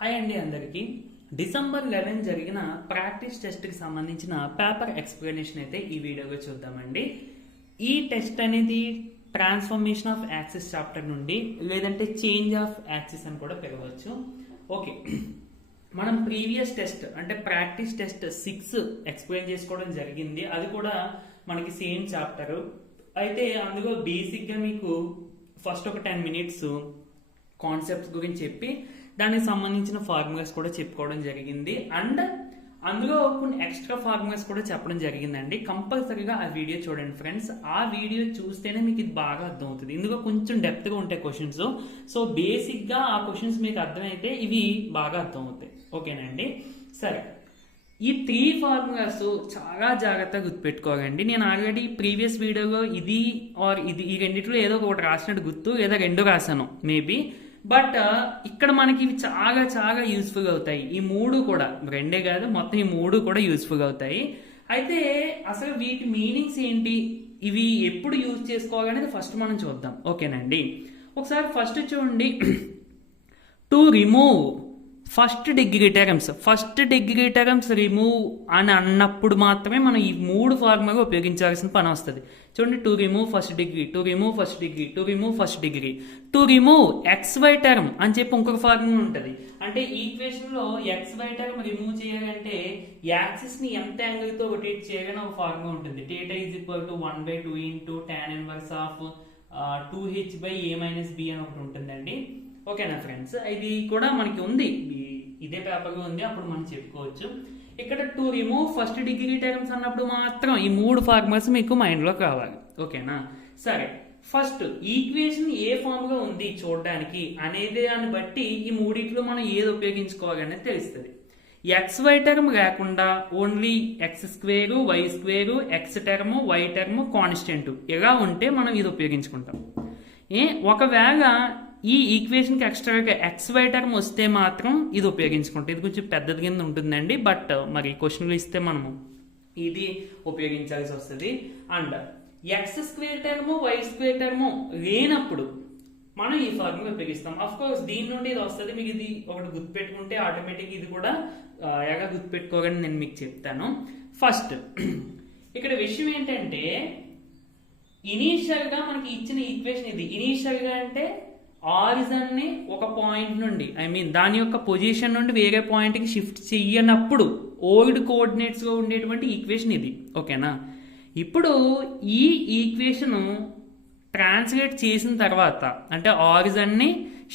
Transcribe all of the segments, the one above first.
Hi అండి అందరికీ. December 11 జరిగిన ప్రాక్టీస్ టెస్ట్కి సంబంధించిన పేపర్ ఎక్స్ప్లెనేషన్ అయితే ఈ వీడియోగా చూద్దామండి. ఈ టెస్ట్ అనేది ట్రాన్స్ఫర్మేషన్ ఆఫ్ యాక్సిస్ చాప్టర్ నుండి లేదంటే చేంజ్ ఆఫ్ యాక్సిస్ అని కూడా పిలవచ్చు. ఓకే, మనం ప్రీవియస్ టెస్ట్ అంటే ప్రాక్టీస్ టెస్ట్ 6 ఎక్స్ప్లెయిన్ చేసుకోవడం జరిగింది. అది కూడా మనకి సేమ్ చాప్టర్ అయితే అందులో బేసిక్గా మీకు ఫస్ట్ ఒక 10 minutes కాన్సెప్ట్స్ గురించి చెప్పి దానికి సంబంధించిన ఫార్ములాస్ కూడా చెప్పుకోవడం జరిగింది. అండ్ అందులో కొన్ని ఎక్స్ట్రా ఫార్ములాస్ కూడా చెప్పడం జరిగిందండి. కంపల్సరీగా ఆ వీడియో చూడండి ఫ్రెండ్స్. ఆ వీడియో చూస్తేనే మీకు ఇది బాగా అర్థమవుతుంది. ఇందులో కొంచెం డెప్త్గా ఉంటాయి క్వశ్చన్స్. సో బేసిక్గా ఆ క్వశ్చన్స్ మీకు అర్థమైతే ఇవి బాగా అర్థమవుతాయి. ఓకేనండి, సరే. ఈ 3 ఫార్ములాస్ చాలా జాగ్రత్తగా గుర్తుపెట్టుకోవాలండి. నేను ఆల్రెడీ ప్రీవియస్ వీడియోలో ఇది ఆర్ ఇది ఈ రెండిట్లో ఏదో ఒకటి రాసినట్టు గుర్తు, లేదా 2 రాశాను మేబీ. బట్ ఇక్కడ మనకి ఇవి చాలా చాలా యూస్ఫుల్ అవుతాయి. ఈ 3 కూడా, 2 కాదు మొత్తం ఈ 3 కూడా యూస్ఫుల్ అవుతాయి. అయితే అసలు వీటి మీనింగ్స్ ఏంటి, ఇవి ఎప్పుడు యూజ్ చేసుకోవాలనేది ఫస్ట్ మనం చూద్దాం. ఓకేనండి, ఒకసారి ఫస్ట్ చూడండి. To remove first degree terms remove అని అన్నప్పుడు మాత్రమే మనం ఈ 3 ఫార్ములా ఉపయోగించాల్సిన పని వస్తుంది. చూడండి, to remove first degree, to remove first degree, to remove first degree, to remove XY term అని చెప్పి ఇంకొక ఫార్ములా ఉంటుంది. అంటే ఈక్వేషన్ లో XY టర్మ్ రిమూవ్ చేయాలంటే యాక్సిస్ ని ఎంత యాంగిల్ తో రొటేట్ చేయాలని ఒక ఫార్ములా ఉంటుంది. θ = 1/2 into tan inverse of 2h/a - b అని ఒకటి ఉంటుందండి. ఓకేనా ఫ్రెండ్స్, ఇది కూడా మనకి ఉంది, ఇదే పేపర్లో ఉంది, అప్పుడు మనం చెప్పుకోవచ్చు. ఇక్కడ to remove first degree terms అన్నప్పుడు మాత్రం ఈ 3 ఫార్ములాస్ మీకు మైండ్లోకి రావాలి. ఓకేనా, సరే. ఫస్ట్ ఈక్వేషన్ ఏ ఫామ్ లో ఉంది చూడడానికి అనేది దాన్ని బట్టి ఈ మూడిట్లో మనం ఏది ఉపయోగించుకోవాలనేది తెలుస్తుంది. XY టర్మ్ లేకుండా only x² y² x term y term constant ఇలా ఉంటే మనం ఇది ఉపయోగించుకుంటాం. ఒకవేళ ఈ ఈక్వేషన్కి ఎక్స్ట్రాగా XY టర్మ్ వస్తే మాత్రం ఇది ఉపయోగించుకుంటాం. ఇది కొంచెం పెద్దది కింద ఉంటుందండి, బట్ మరి క్వశ్చన్లు ఇస్తే మనము ఇది ఉపయోగించాల్సి వస్తుంది. And x² term y² term లేనప్పుడు మనం ఈ ఫార్ములా ఉపయోగిస్తాం. అఫ్ కోర్స్ దీని నుండి ఇది వస్తుంది. మీకు ఇది ఒకటి గుర్తుపెట్టుకుంటే ఆటోమేటిక్ ఇది కూడా ఎలా గుర్తుపెట్టుకోవాలని నేను మీకు చెప్తాను. ఫస్ట్ ఇక్కడ విషయం ఏంటంటే, ఇనీషియల్ గా మనకి ఇచ్చిన ఈక్వేషన్ ఇది. ఇనీషియల్ గా అంటే ఆరిజన్ ని ఒక పాయింట్ నుండి దాని యొక్క పొజిషన్ నుండి వేరే పాయింట్ కి షిఫ్ట్ చెయ్యనప్పుడు ఓల్డ్ కోఆర్డినేట్స్ లో ఉండేటువంటి ఈక్వేషన్ ఇది. ఓకేనా, ఇప్పుడు ఈ ఈక్వేషన్ ట్రాన్స్లేట్ చేసిన తర్వాత అంటే ఆరిజన్ ని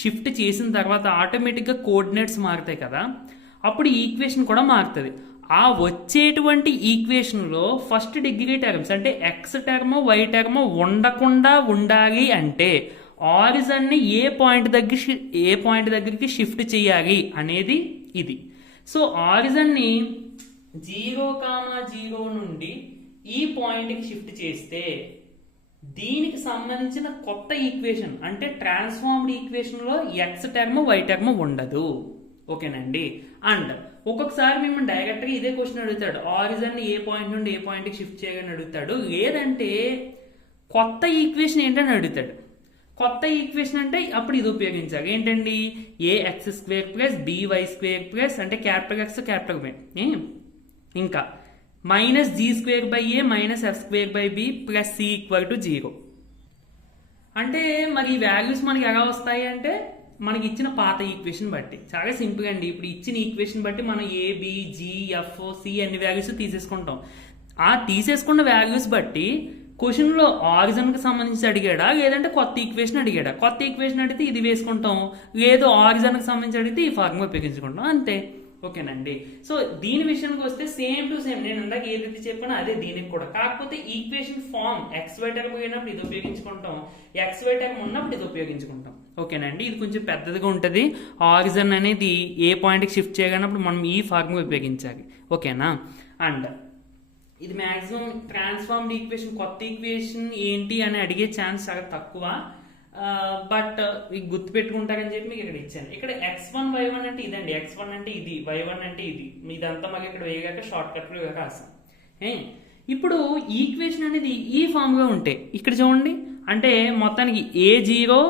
షిఫ్ట్ చేసిన తర్వాత ఆటోమేటిక్ గా కోఆర్డినేట్స్ మారుతాయి కదా, అప్పుడు ఈక్వేషన్ కూడా మారుతుంది. ఆ వచ్చేటువంటి ఈక్వేషన్ లో ఫస్ట్ డిగ్రీ టర్మ్స్ అంటే x టర్మ్ y టర్మ్ ఉండకుండా ఉండాలి అంటే ఆరిజన్ ని ఏ పాయింట్ దగ్గరికి షిఫ్ట్ చేయాలి అనేది ఇది. సో ఆరిజన్ ని 0,0 నుండి ఈ పాయింట్ కి షిఫ్ట్ చేస్తే దీనికి సంబంధించిన కొత్త ఈక్వేషన్ అంటే ట్రాన్స్ఫార్మ్డ్ ఈక్వేషన్ లో x టర్మ్ y టర్మ్ ఉండదు. ఓకేనండి, అండ్ ఒక్కొక్కసారి మేము డైరెక్ట్ గా ఇదే క్వశ్చన్ అడుగుతాడు, ఆరిజన్ ని ఏ పాయింట్ నుండి ఏ పాయింట్ కి షిఫ్ట్ చేయాలని అడుగుతాడు, లేదంటే కొత్త ఈక్వేషన్ ఏంటని అడుగుతాడు. కొత్త ఈక్వేషన్ అంటే అప్పుడు ఇది ఉపయోగించాలి. ఏంటండి, ax² + by² అంటే క్యాపిటల్ X క్యాపిటల్ Y, ఇంకా -g²a - f²b + c = 0. అంటే మరి ఈ వాల్యూస్ మనకి ఎలా వస్తాయి అంటే మనకి ఇచ్చిన పాత ఈక్వేషన్ బట్టి. చాలా సింపుల్ అండి. ఇప్పుడు ఇచ్చిన ఈక్వేషన్ బట్టి మనం a b g f c అన్ని వాల్యూస్ తీసేసుకుంటాం. ఆ తీసేసుకున్న వాల్యూస్ బట్టి క్వశ్చన్ లో ఆరిజన్ కి సంబంధించి అడిగాడా లేదంటే కొత్త ఈక్వేషన్ అడిగాడా. కొత్త ఈక్వేషన్ అడిగితే ఇది వేసుకుంటాం, లేదు ఆరిజన్ కి సంబంధించి అడిగితే ఈ ఫార్ములా ఉపయోగించుకుంటాం, అంతే. ఓకేనండి, సో దీని విషయానికి వస్తే సేమ్ టు సేమ్ నేను ఇందాక ఏదైతే చెప్పానో అదే దీనికి కూడా. కాకపోతే ఈక్వేషన్ ఫామ్ XY టర్మ్ అయినప్పుడు ఇది ఉపయోగించుకుంటాం, XY టర్మ్ ఉన్నప్పుడు ఇది ఉపయోగించుకుంటాం. ఓకేనండి, ఇది కొంచెం పెద్దదిగా ఉంటుంది. ఆరిజన్ అనేది ఏ పాయింట్కి షిఫ్ట్ చేయగలిగినప్పుడు మనం ఈ ఫార్ములా ఉపయోగించాలి. ఓకేనా, అండ్ ఇది మ్యాక్సిమం ట్రాన్స్ఫార్మ్డ్ ఈక్వేషన్ కొత్త ఈక్వేషన్ ఏంటి అని అడిగే ఛాన్స్ చాలా తక్కువ, బట్ గుర్తుపెట్టుకుంటారని చెప్పి మీకు ఇక్కడ ఇచ్చాను. ఇక్కడ x1 y1 అంటే ఇదండి, x1 అంటే ఇది, y1 అంటే ఇది. ఇదంతా మాకు ఇక్కడ వేయగాక షార్ట్ కట్ లో రాసాం. ఇప్పుడు ఈక్వేషన్ అనేది ఈ ఫామ్ లో ఉంటే ఇక్కడ చూడండి, అంటే మొత్తానికి a0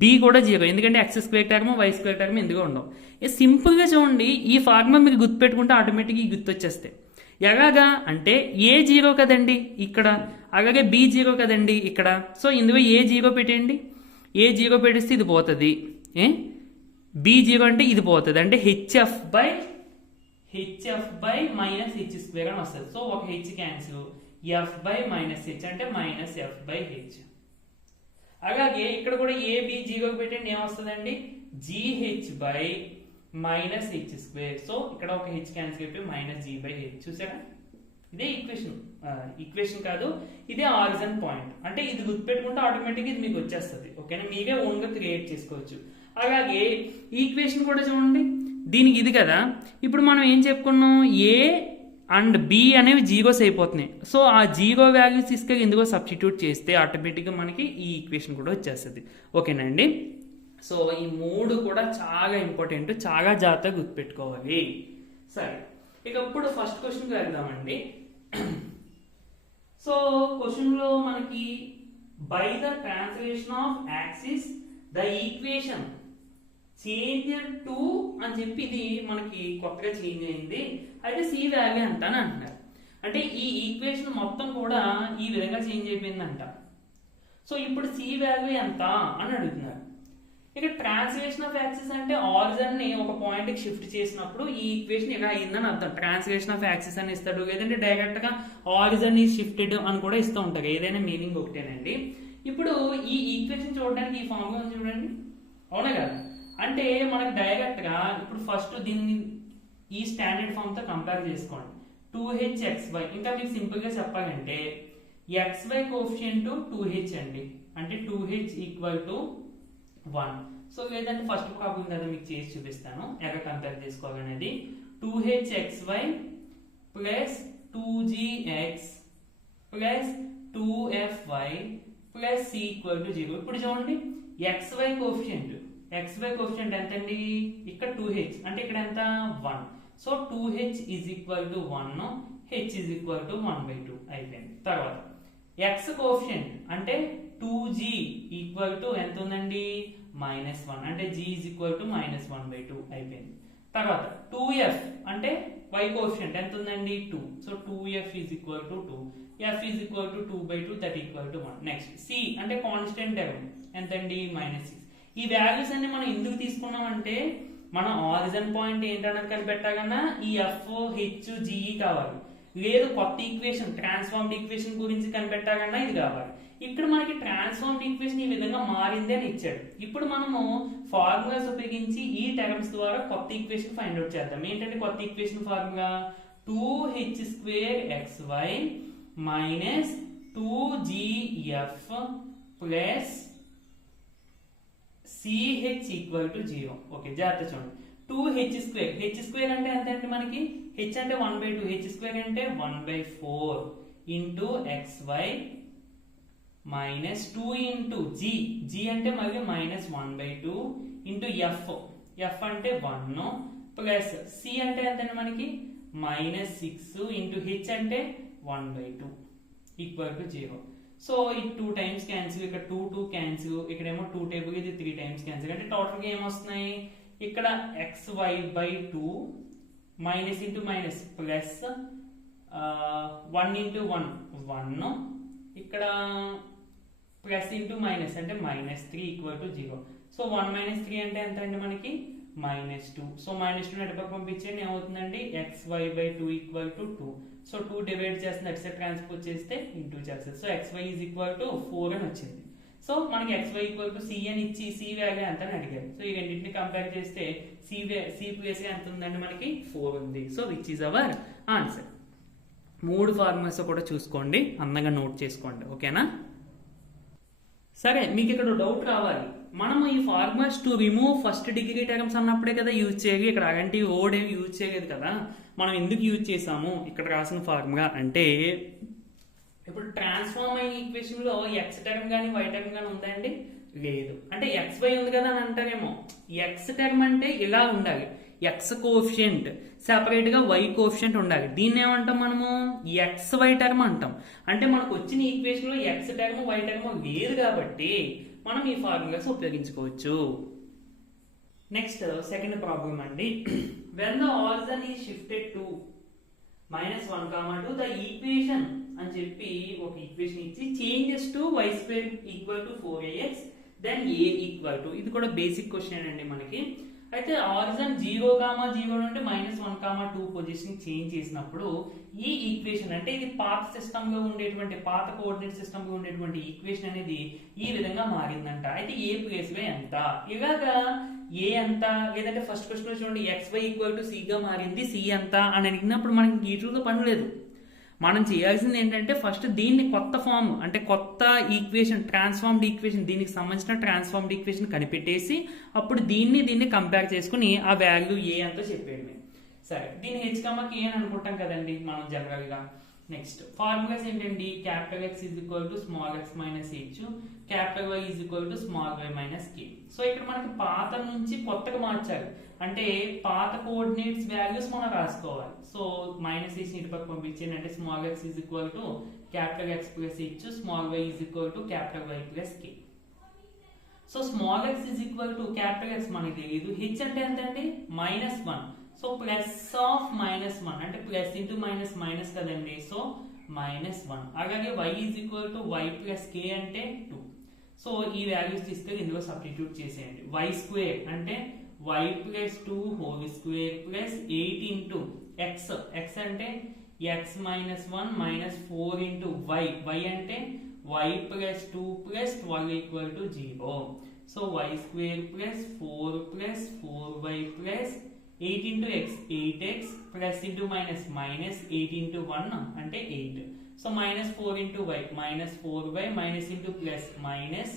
బి కూడా 0, ఎందుకంటే x² టర్మ్ y² టర్మ్ ఎందుకు ఉండవు. సింపుల్గా చూడండి, ఈ ఫార్ములా మీరు గుర్తుపెట్టుకుంటే ఆటోమేటిక్గా గుర్తొచ్చేస్తాయి. ఎలాగా అంటే ఏ 0 కదండి ఇక్కడ, అలాగే బి 0 కదండి ఇక్కడ. సో ఇందులో ఏ 0 పెట్టండి, ఏ 0 పెట్టేస్తే ఇది పోతుంది, బి 0 అంటే ఇది పోతుంది, అంటే హెచ్ఎఫ్ బై మైనస్ h² అని వస్తుంది. సో ఒక H cancel, F by minus H అంటే మైనస్ ఎఫ్ బై హెచ్. అలాగే ఇక్కడ కూడా ఏ బి 0 పెట్టండి, ఏమొస్తుందండి, GH by minus h². So ఇక్కడ ఒక హెచ్ క్యాన్సిల్ అయిపోయి మైనస్ జీ బై హెచ్. చూసారా, ఇదే ఈక్వేషన్ కాదు, ఇదే ఆరిజిన్ పాయింట్. అంటే ఇది గుర్తుపెట్టుకుంటే ఆటోమేటిక్గా ఇది మీకు వచ్చేస్తుంది. ఓకేనా, మీరే ఓన్గా క్రియేట్ చేసుకోవచ్చు. అలాగే ఈక్వేషన్ కూడా చూడండి, దీనికి ఇది కదా. ఇప్పుడు మనం ఏం చెప్పుకున్నాం, ఏ అండ్ బి అనేవి జీరోస్ అయిపోతున్నాయి. సో ఆ 0 వాల్యూస్ తీసుకెళ్ళి ఎందుకో సబ్స్టిట్యూట్ చేస్తే ఆటోమేటిక్గా మనకి ఈ ఈక్వేషన్ కూడా వచ్చేస్తుంది. ఓకేనండి, సో ఈ 3 కూడా చాలా ఇంపార్టెంట్, చాలా జాగ్రత్తగా గుర్తుపెట్టుకోవాలి. సరే, ఇక ఇప్పుడు ఫస్ట్ క్వశ్చన్కి వెళ్దామండి. సో క్వశ్చన్లో మనకి by the translation of axis the equation change to అని చెప్పి ఇది మనకి కొత్తగా చేంజ్ అయింది. అయితే సి వాల్యూ ఎంత అని అంటున్నారు. అంటే ఈ ఈక్వేషన్ మొత్తం కూడా ఈ విధంగా చేంజ్ అయిపోయిందంట. సో ఇప్పుడు సి వాల్యూ ఎంత అని అడుగుతున్నారు. ఇక్కడ ట్రాన్స్లేషన్ ఆఫ్ యాక్సిస్ అంటే ఆరిజిన్ ని ఒక పాయింట్ కి షిఫ్ట్ చేసినప్పుడు ఈ ఈక్వేషన్ ఇలా అయిందని అర్థం. ట్రాన్స్లేషన్ ఆఫ్ యాక్సిస్ అని ఇస్తాడు, లేదంటే డైరెక్ట్ గా ఆరిజిన్ ఈ షిఫ్టెడ్ అని కూడా ఇస్తూ ఉంటారు. ఏదైనా మీనింగ్ ఒకటేనండి. ఇప్పుడు ఈ ఈక్వేషన్ చూడడానికి ఈ ఫామ్ ఉంది చూడండి, అవునా కదా. అంటే మనకు డైరెక్ట్ గా ఇప్పుడు ఫస్ట్ దీన్ని ఈ స్టాండర్డ్ ఫామ్ తో కంపేర్ చేసుకోండి. 2hxy, ఇంకా మీకు సింపుల్ గా చెప్పాలంటే xy కోఎఫిషియంట్ 2h అండి, అంటే 2h ఈక్వల్ టు 1. సో లేదంటే ఫస్ట్ ప్రాబ్లం కదా మీకు చేసి చూపిస్తాను ఎలా కంపేర్ చేసుకోవాలనేది. 2hxy plus 2gx plus 2fy plus c equal to 0. ఇప్పుడు చూడండి, xy కోఎఫిషియంట్ ఎంత అండి, ఇక్కడ 2h అంటే ఇక్కడ ఎంత 1. So 2h is equal to 1, h is equal to 1/2 అయిపోయింది. తర్వాత x కోఎఫిషియంట్ అంటే 2g ఈక్వల్ టు ఎంత ఉందండి, -1, అంటే g ఈజ్ ఈక్వల్ టు -1/2 అయిపోయింది. తర్వాత 2f అంటే y కోఎఫిషియంట్ ఎంత ఉందండి 2. So 2f is equal to 2, f is equal to 2/2, that equal to 1. Next c అంటే కాన్స్టెంట్ టర్మ్ ఎంతండి -6. ఈ వాల్యూస్ అన్ని మనం ఎందుకు తీసుకున్నామంటే మన ఆరిజిన్ పాయింట్ ఏంటన్నది కనిపెట్టాకన్నా ఈ ఎఫ్ హెచ్ జిఈ కావాలి, లేదు కొత్త ఈక్వేషన్ ట్రాన్స్ఫార్మ్డ్ ఈక్వేషన్ గురించి కనిపెట్టాకన్నా ఇది కావాలి. ఇక్కడ మనకి ట్రాన్స్ఫార్మ్డ్ ఈక్వేషన్ ఈ విధంగా మారింది అని ఇచ్చాడు. ఇప్పుడు మనము ఫార్ములాస్ ఉపయోగించి ఈ టర్మ్స్ ద్వారా కొత్త ఈక్వేషన్ ఫైండ్ అవుట్ చేద్దాం. ఏంటంటే కొత్త equation formula 2h²xy minus 2gf plus ch equal to 0. Okay, జాగ్రత్త చూడండి. 2h² అంటే ఎంత అంటే మనకి h అంటే 1/2, h² అంటే 1/4 into xy minus 2 into g అంటే మళ్ళీ -1/2 ఇంటూ f అంటే 1 ప్లస్ c అంటే ఎంత అంటే మనకి -6 ఇంటూ h అంటే 1/2 ఈక్వల్ టు 0. సో ఈ 2 టైమ్స్ క్యాన్సిల్, ఇక్కడ 2 క్యాన్సిల్, ఇక్కడేమో 2 టేబుల్, ఇది 3 టైమ్స్ క్యాన్సిల్. అంటే టోటల్గా ఏమొస్తున్నాయి, ఇక్కడ xy/2 minus into minus plus 1 into 1, ఇక్కడ ప్లస్ ఇంటూ మైనస్ అంటే -3 ఈక్వల్ టు 0. సో 1 - 3 అంటే ఎంత అండి మనకి -2. సో -2 అటుపక్క పంపించండి, ఏమవుతుందండి xy/2 equal to 2. So 2 divide చేస్తుంది, ఎక్సెట్ ట్రాన్స్పోజ్ చేస్తే ఇంటూ చేస్తుంది. So xy is equal to 4 అని వచ్చింది. సో మనకి xy ఈక్వల్ టు c అని ఇచ్చి c వాల్యూ ఎంత అని అడిగారు. సో ఈ రెండింటిని కంపేర్ చేస్తే c ప్లేస్ ఎంత ఉందండి మనకి 4 ఉంది. So which is our answer. 3 formulas కూడా చూసుకోండి, అందంగా నోట్ చేసుకోండి. ఓకేనా, సరే. మీకు ఇక్కడ డౌట్ రావాలి, మనం ఈ formulas to remove first degree terms అన్నప్పుడే కదా యూజ్ చేయాలి. ఇక్కడ అలాంటి ఓడ్ ఏమి యూజ్ చేయలేదు కదా. మనం ఎందుకు యూజ్ చేసాము ఇక్కడ రాసిన ఫార్ములా అంటే, ఇప్పుడు ట్రాన్స్ఫార్మ్ అయిన ఈక్వేషన్ లో ఎక్స్ టర్మ్ కానీ వై టర్మ్ కానీ ఉందండి, లేదు. అంటే xy ఉంది కదా అని అంటారేమో. ఎక్స్ టర్మ్ అంటే ఇలా ఉండాలి, ఎక్స్ కోఎఫిషియంట్ సెపరేట్ గా వై కోఎఫిషియంట్ ఉండాలి. దీన్ని ఏమంటాం మనము, xy టర్మ్ అంటాం. అంటే మనకు వచ్చిన ఈక్వేషన్ లో ఎక్స్ టర్మ్ వై టర్మ్ లేదు కాబట్టి మనం ఈ ఫార్ములాస్ ఉపయోగించుకోవచ్చు. నెక్స్ట్ సెకండ్ ప్రాబ్లం అండి. when the origin is shifted to -1, 2 the equation అని చెప్పి ఒక ఈక్వేషన్ ఇచ్చి changes to y² = 4ax then a = ఇది కూడా బేసిక్ క్వశ్చన్ అండి మనకి. అయితే ఆరిజిన్ 0, 0 నుండి -1, 2 పొజిషన్ చేంజ్ చేసినప్పుడు ఈ ఈక్వేషన్ అంటే ఇది పాత సిస్టమ్ లో ఉండేటువంటి పాత కోఆర్డినేట్ సిస్టమ్ లో ఉండేటువంటి ఈక్వేషన్ అనేది ఈ విధంగా మారిందంట. అయితే ఏ ప్లేస్ లో ఎంత, ఇలాగా ఏ ఎంత, లేదంటే ఫస్ట్ క్వశ్చన్ చూడండి xy = c గా మారింది, c ఎంత అని అడిగినప్పుడు మనకి వీటితో పని లేదు. మనం చేయాల్సింది ఏంటంటే ఫస్ట్ దీన్ని కొత్త ఫామ్ అంటే కొత్త ఈక్వేషన్ ట్రాన్స్ఫార్మ్డ్ ఈక్వేషన్ దీనికి సంబంధించిన ట్రాన్స్ఫార్మ్డ్ ఈక్వేషన్ కనిపెట్టేసి అప్పుడు దీన్ని కంపేర్ చేసుకుని ఆ వాల్యూ ఏ అంతా చెప్పేయడమే. సరే, దీన్ని h, k అని అనుకుంటాం కదండి మనం జనరల్ గా. నెక్స్ట్ ఫార్ములాస్ ఏంటండి, capital X = small x - h, capital Y = small y - k. So ఇక్కడ మనకి పాత నుంచి కొత్తగా మార్చాలి అంటే పాత కోఆర్డినేట్స్ వాల్యూస్ మనం రాసుకోవాలి. సో -h ఇటు పక్క పంపించేయండి అంటే small x = capital X + h, small y = capital Y + k. So small x = capital X మనకి తెలియదు, h అంటే ఎంతండి -1. సో ప్లస్ ఆఫ్ -1 అంటే ప్లస్ ఇంటూ మైనస్ మైనస్ కదండి, సో -1. అలాగే y = y + k అంటే 2. సో ఈ వాల్యూస్ తీసుకెళ్ళి ఇందులో సబ్స్టిట్యూట్ చేసేయండి. y² అంటే y + 2 whole square plus 8 into x, x అంటే x - 1 - 4 ఇంటూ y, y అంటే y + 2 + 12 = 0. So y² + 4 + 4y + 8 into x, 8x plus into minus minus 8 into 1 అంటే 8. So -4 into y -4y minus into plus minus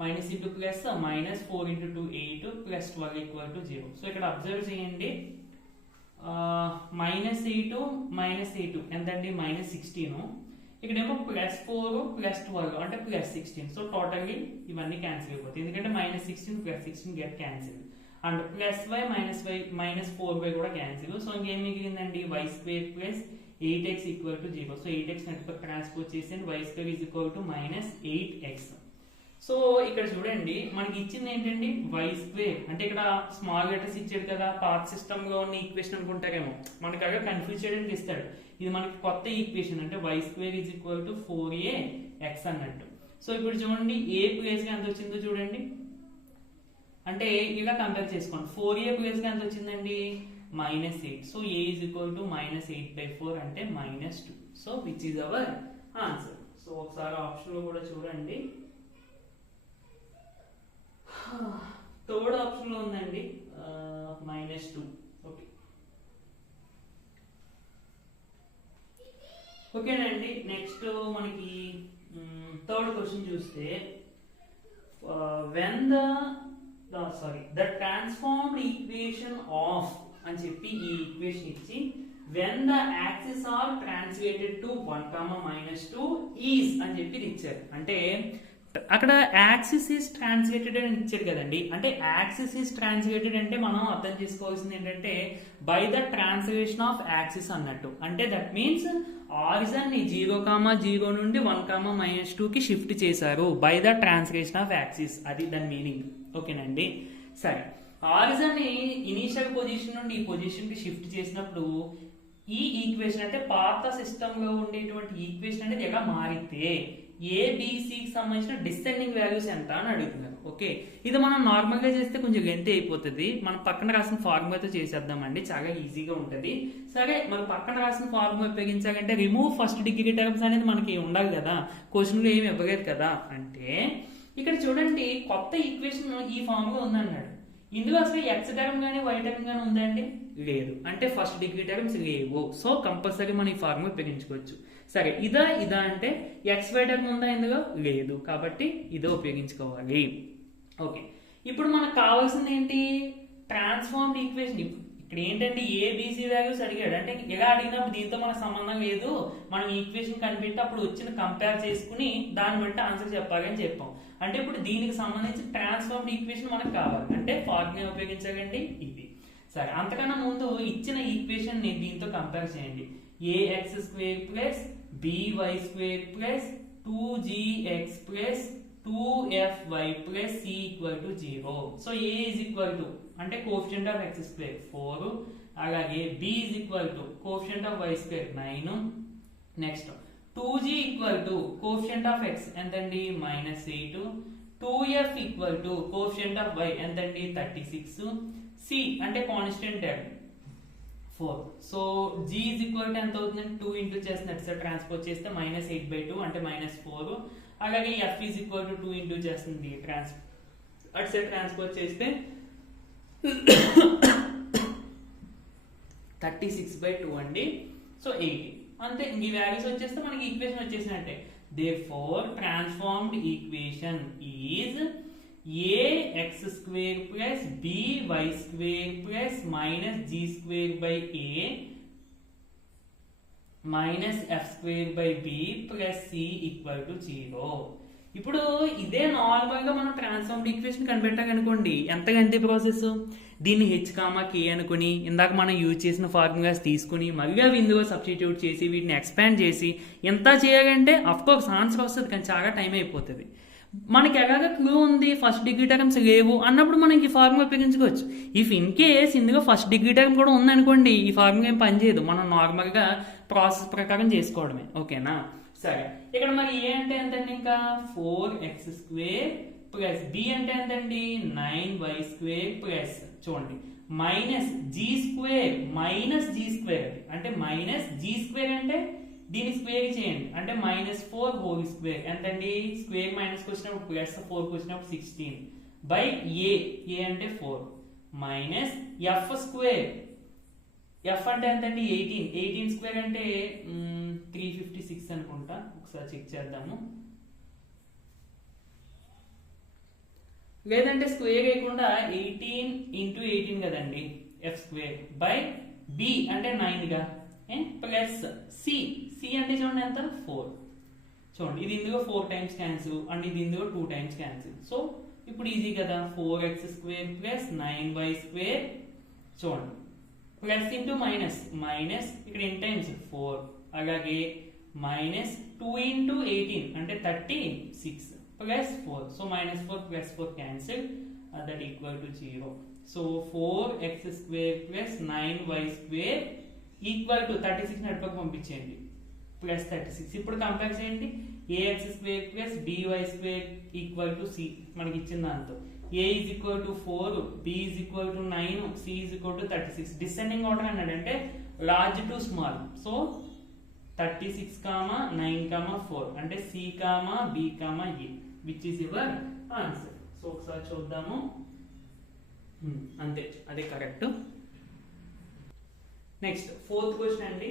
minus into plus -4 into 2 8 plus 12 = 0. So ఇక్కడ observe చేయండి, -8 ఎంతండి -16. ఇక్కడేమో +4 + 12 అంటే +16. So totally ఇవన్నీ cancel అయిపోతాయి ఎందుకంటే -16 + 16 get cancel and +y - 4y కూడా క్యాన్సిల్. సో ఇంకేం మిగిలిందండి y² + 8x = 0. So 8x net transpose చేసేయండి, y² = -8x. సో ఇక్కడ చూడండి మనకి ఇచ్చింది ఏంటండి y² అంటే ఇక్కడ స్మాల్ లెటర్స్ ఇచ్చాడు కదా, పాత సిస్టమ్ లో ఉన్న ఈక్వేషన్ అనుకుంటారేమో, మనకి అక్కడ కన్ఫ్యూజ్ చేయడానికి ఇస్తాడు. ఇది మనకి కొత్త ఈక్వేషన్ అంటే y² = 4ax అన్నట్టు. సో ఇప్పుడు చూడండి ఏ ప్లేస్ గా ఎంత వచ్చిందో చూడండి, అంటే ఇలా కంపేర్ చేసుకోండి. 4a ప్లేస్ గా ఎంత వచ్చిందండి -8. సో a = -8/4 అంటే -2. So which is our answer. So ఒకసారి ఆప్షన్ లో కూడా చూడండి, థర్డ్ ఆప్షన్ లో ఉందండి -2. ఓకే, ఓకేనండి. నెక్స్ట్ మనకి థర్డ్ క్వశ్చన్ చూస్తే when the transformed equation of అని చెప్పి ఈ ఈక్వేషన్ ఇచ్చి when the axes are translated to 1, -2 is అని చెప్పి ఇచ్చారు. అంటే అక్కడ యాక్సిస్ ఈస్ ట్రాన్స్లేటెడ్ అని ఇచ్చారు కదండి, అంటే యాక్సిస్ ఈస్ ట్రాన్స్లేటెడ్ అంటే మనం అర్థం చేసుకోవాల్సింది ఏంటంటే by the translation of axis అన్నట్టు. అంటే దట్ మీన్స్ ఆరిజిన్ ని 0, 0 నుండి 1, -2 కి షిఫ్ట్ చేశారు by the translation of axis, అది దాని మీనింగ్. ఓకేనండి. సరే, ఆరిజిన్ ని ఇనీషియల్ పొజిషన్ నుండి ఈ పొజిషన్ కి షిఫ్ట్ చేసినప్పుడు ఈ ఈక్వేషన్ అంటే పాత సిస్టమ్ లో ఉండేటువంటి ఈక్వేషన్ అనేది ఎలా మారితే ఏబిసికి సంబంధించిన డిసెండింగ్ వాల్యూస్ ఎంత అని అడుగుతున్నారు. ఓకే, ఇది మనం నార్మల్ గా చేస్తే కొంచెం లెంత్ అయిపోతుంది, మనం పక్కన రాసిన ఫార్ములాతో చేసేద్దామండి, చాలా ఈజీగా ఉంటది. సరే, మరి పక్కన రాసిన ఫార్ములా ఉపయోగించాలంటే రిమూవ్ ఫస్ట్ డిగ్రీ టర్మ్స్ అనేది మనకి ఉండాలి కదా, క్వశ్చన్ లో ఏమి ఇవ్వలేదు కదా. అంటే ఇక్కడ చూడండి కొత్త ఈక్వేషన్ ఈ ఫామ్ లో ఉందన్నాడు, ఇందులో అసలు ఎక్స్ టర్మ్ గానీ వై టర్మ్ గానీ ఉందండి లేదు, అంటే ఫస్ట్ డిగ్రీ టర్మ్స్ లేవు. సో కంపల్సరీ మనం ఈ ఫార్ములా ఉపయోగించుకోవచ్చు. సరే, ఇదా అంటే XY టర్మ్ ఉందా ఇందులో లేదు, కాబట్టి ఇదే ఉపయోగించుకోవాలి. ఓకే, ఇప్పుడు మనకు కావాల్సింది ఏంటి ట్రాన్స్ఫార్మ్డ్ ఈక్వేషన్. ఇక్కడ ఏంటంటే ఏబిసి వాల్యూస్ అడిగాడు, అంటే ఎలా అడిగినప్పుడు దీంతో మనకు సంబంధం లేదు, మనం ఈక్వేషన్ కనిపెట్టి అప్పుడు వచ్చిన కంపేర్ చేసుకుని దాన్ని బట్టి ఆన్సర్ చెప్పాలి అని చెప్పాం. అంటే ఇప్పుడు దీనికి సంబంధించి ట్రాన్స్ఫార్మ్డ్ ఈక్వేషన్ మనకు కావాలి, అంటే ఫార్ములా ఉపయోగించాలండి ఇది. సరే, అంతకన్నా ముందు ఇచ్చిన ఈక్వేషన్ ని దీంతో కంపేర్ చేయండి. ax² + by² + 2gx + 2fy plus c equal to 0. So a is equal to అంటే కోఎఫిషియంట్ ఆఫ్ x స్క్వేర్ 4, అలాగే b is equal to coefficient of y square 9. Next 2g equal to coefficient of x ఎంతండి -8, 2f equal to coefficient of y ఎంతండి 36, c అంటే constant term 4. So g is equal to ఎంత అవుతుందంటే 2 into చేస్తున్నట్టు sir transpose చేస్తే -8/2 అంటే -4. అలాగే f is equal to 2 into చేస్తుంది అటు సైడ్ ట్రాన్స్పోజ్ చేస్తే 36/2 అండి. సో 80 అంతే. ఈ వాల్యూస్ వచ్చేస్తే మనకి ఈక్వేషన్ వచ్చేసినట్టే. Therefore transformed equation is ax square plus by square plus minus g square by a minus f square by b plus c equal to 0. ఇప్పుడు ఇదే నార్మల్ గా మనం ట్రాన్స్ఫార్మ్డ్ ఈక్వేషన్ కనిపెట్టాలనుకోండి, ఎంతకంటే ప్రాసెస్ దీన్ని h, k అనుకుని ఇందాక మనం యూజ్ చేసిన ఫార్ములాస్ తీసుకుని మళ్ళీ అవి ఇందులో సబ్స్టిట్యూట్ చేసి వీటిని ఎక్స్పాండ్ చేసి ఎంత చేయాలంటే అఫ్ కోర్స్ ఆన్సర్ వస్తుంది, కానీ చాలా టైం అయిపోతుంది. మనకి ఎలాగ క్లూ ఉంది ఫస్ట్ డిగ్రీ టర్మ్స్ లేవు అన్నప్పుడు మనకి ఈ ఫార్ములా ఉపయోగించుకోవచ్చు. ఇఫ్ ఇన్ కేస్ ఇందులో ఫస్ట్ డిగ్రీ టర్మ్ కూడా ఉందనుకోండి, ఈ ఫార్ములా ఏం పనిచేయదు, మనం నార్మల్గా ప్రాసెస్ ప్రకారం చేసుకోవడమే. ఓకేనా? సరే, ఇక్కడ మరి ఏ అంటే ఎంతండి, ఇంకా 4x స్క్వేర్ ప్లస్ బి అంటే ఎంతండి 9y స్క్వేర్ ప్లస్ చూడండి మైనస్ జీ స్క్వేర్ అంటే మైనస్ జీ స్క్వేర్ అంటే దీని స్క్వేర్ చేయండి అంటే -4 హోల్ స్క్వేర్ ఎంతండి, స్క్వేర్ మైనస్ వచ్చినప్పుడు ప్లస్ 4 వచ్చినప్పుడు 16 బై ఏ అంటే 4 మైనస్ ఎఫ్ స్క్వేర్, ఎఫ్ అంటే ఎంతండి 18 స్క్వేర్ అంటే 356 అనుకుంటా, ఒకసారి చెక్ చేద్దాము. లేదంటే స్క్వేర్ వేయకుండా 18 ఇంటూ 18 కదండి ఎఫ్ స్క్వేర్ బై బి అంటే 9 గా ప్లస్ సి అంటే చూడండి ఎంత 4. చూడండి ఇది ఇందులో 4 టైమ్స్ క్యాన్సిల్ అండ్ ఇది ఇందులో 2 టైమ్స్ క్యాన్సిల్. సో ఇప్పుడు ఈజీ కదా, 4x square plus 9y square చూడండి ప్లస్ ఇంటూ మైనస్ ఇక్కడ ఎన్ టైమ్స్ 4, అలాగే మైనస్ 2 ఇంటూ 18 అంటే 36 plus 4. So -4 plus 4 cancel, that equal to 0. So 4x square plus 9y square equal to 36 నడుపకు పంపించేయండి plus 36. ఇప్పుడు compare చేయండి, ax square plus by square equal to c మనకి ఇచ్చిన దాంతో a is equal to 4, b is equal to 9, c is equal to 36. Descending order అన్నాడు అంటే large to small. So 36, 9, 4 అంటే c, b, a which is your answer. So ఒకసారి చూద్దాము, అంతే, అదే కరెక్ట్. నెక్స్ట్ 4th క్వశ్చన్ అండి.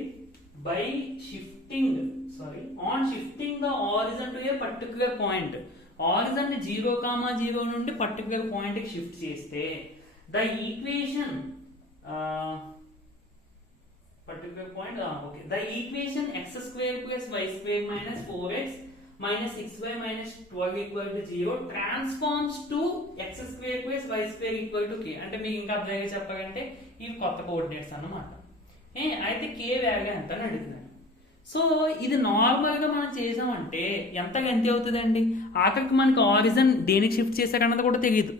on shifting the origin to a particular point, origin 0, 0 నుండి particular point కి షిఫ్ట్ చేస్తే the equation the equation x square plus y square minus 4x minus 6y minus 12 equal to 0 transforms to x square plus y square equal to k. అంటే మీకు ఇంకా observe చెప్పాలంటే ఇవి కొత్త coordinates అన్నమాట. అయితే k వాల్యూ ఎంత అని అడుగుతున్నాను. సో ఇది నార్మల్ గా మనం చేసామంటే ఎంత అవుతుందండి, ఆఖరికి మనకి ఆరిజన్ దేనికి షిఫ్ట్ చేశారన్నది కూడా తెలియదు.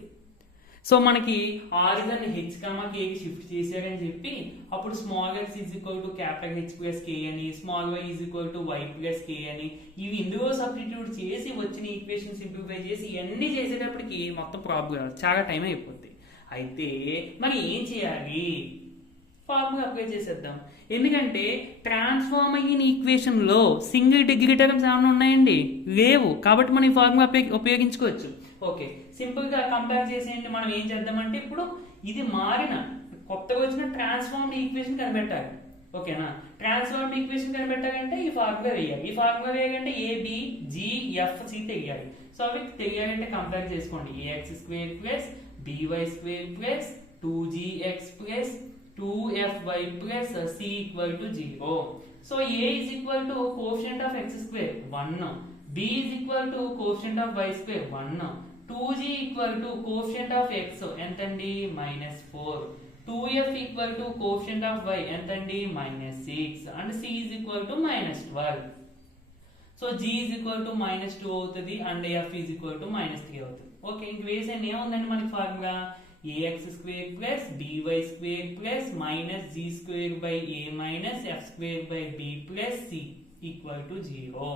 సో మనకి ఆరిజన్ h, k కి షిఫ్ట్ చేశారని చెప్పి అప్పుడు small x is equal to capital H plus k అని, small y is equal to y plus k అని ఇవి ఇందులో సబ్స్టిట్యూట్ చేసి వచ్చిన ఈక్వేషన్ సింప్లిఫై చేసి ఇవన్నీ చేసేటప్పటికి మొత్తం ప్రాబ్లం చాలా టైం అయిపోద్ది. అయితే మరి ఏం చేయాలి, ఫార్ములా అప్లై చేసేద్దాం. ఎందుకంటే ట్రాన్స్ఫార్మ్ అయిన ఈక్వేషన్ లో సింగిల్ డిగ్రీ టర్మ్స్ ఏమైనా ఉన్నాయండి, లేవు. కాబట్టి మనం ఈ ఫార్ములా ఉపయోగించుకోవచ్చు. ఓకే, సింపుల్ గా కంపేర్ చేసేయండి. మనం ఏం చేద్దామంటే ఇప్పుడు ఇది మారిన కొత్తగా వచ్చిన ట్రాన్స్ఫార్మ్డ్ ఈక్వేషన్ కనిపెట్టాలి. ఓకేనా? ట్రాన్స్ఫార్మ్డ్ ఈక్వేషన్ కనిపెట్టాలంటే ఈ ఫార్ములా వేయాలి. ఈ ఫార్ములా వేయాలంటే ఏ, బి, జి, ఎఫ్, సి తెలియాలి. సో అవి తెలియాలంటే కంపేర్ చేసుకోండి. ax square plus by square plus 2gx plus 2fy plus c equal to 0. So a is equal to coefficient of x square 1, b is equal to coefficient of y square 1, 2g equal to coefficient of x ఎంతండి -4, 2f equal to coefficient of y ఎంతండి -6 and c is equal to -12. So so g is equal to -2 అవుతుంది and f is equal to -3 అవుతుంది. Okay, ఇంక వేసేయండి. ఏముందండి మనకి formula ax² plus by² plus -g² by a minus f² by b plus c equal to 0.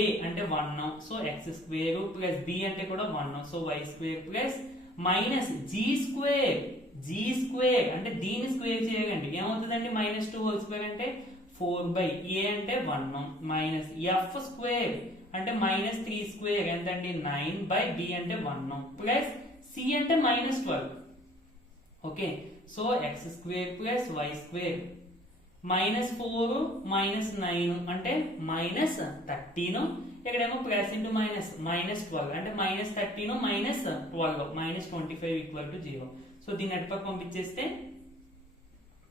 a అంటే 1, so x² plus b అంటే కూడా 1, so y² plus minus g² అంటే దీన్ని స్క్వేర్ చేయాలండి. ఏమవుతుందండి -2 హోల్ స్క్వేర్ అంటే 4 a అంటే 1 మైనస్ f² అంటే -3² ఎంతండి 9 b అంటే 1 ప్లస్ c అంటే -12. Okay, so x² plus y² -4 -9 అంటే -13, ఇక్కడేమో ప్లస్ ఇంటూ మైనస్ -12 అంటే -13 -12 -25 ఈక్వల్ టు 0. సో దీన్ని అటుపక్క పంపించేస్తే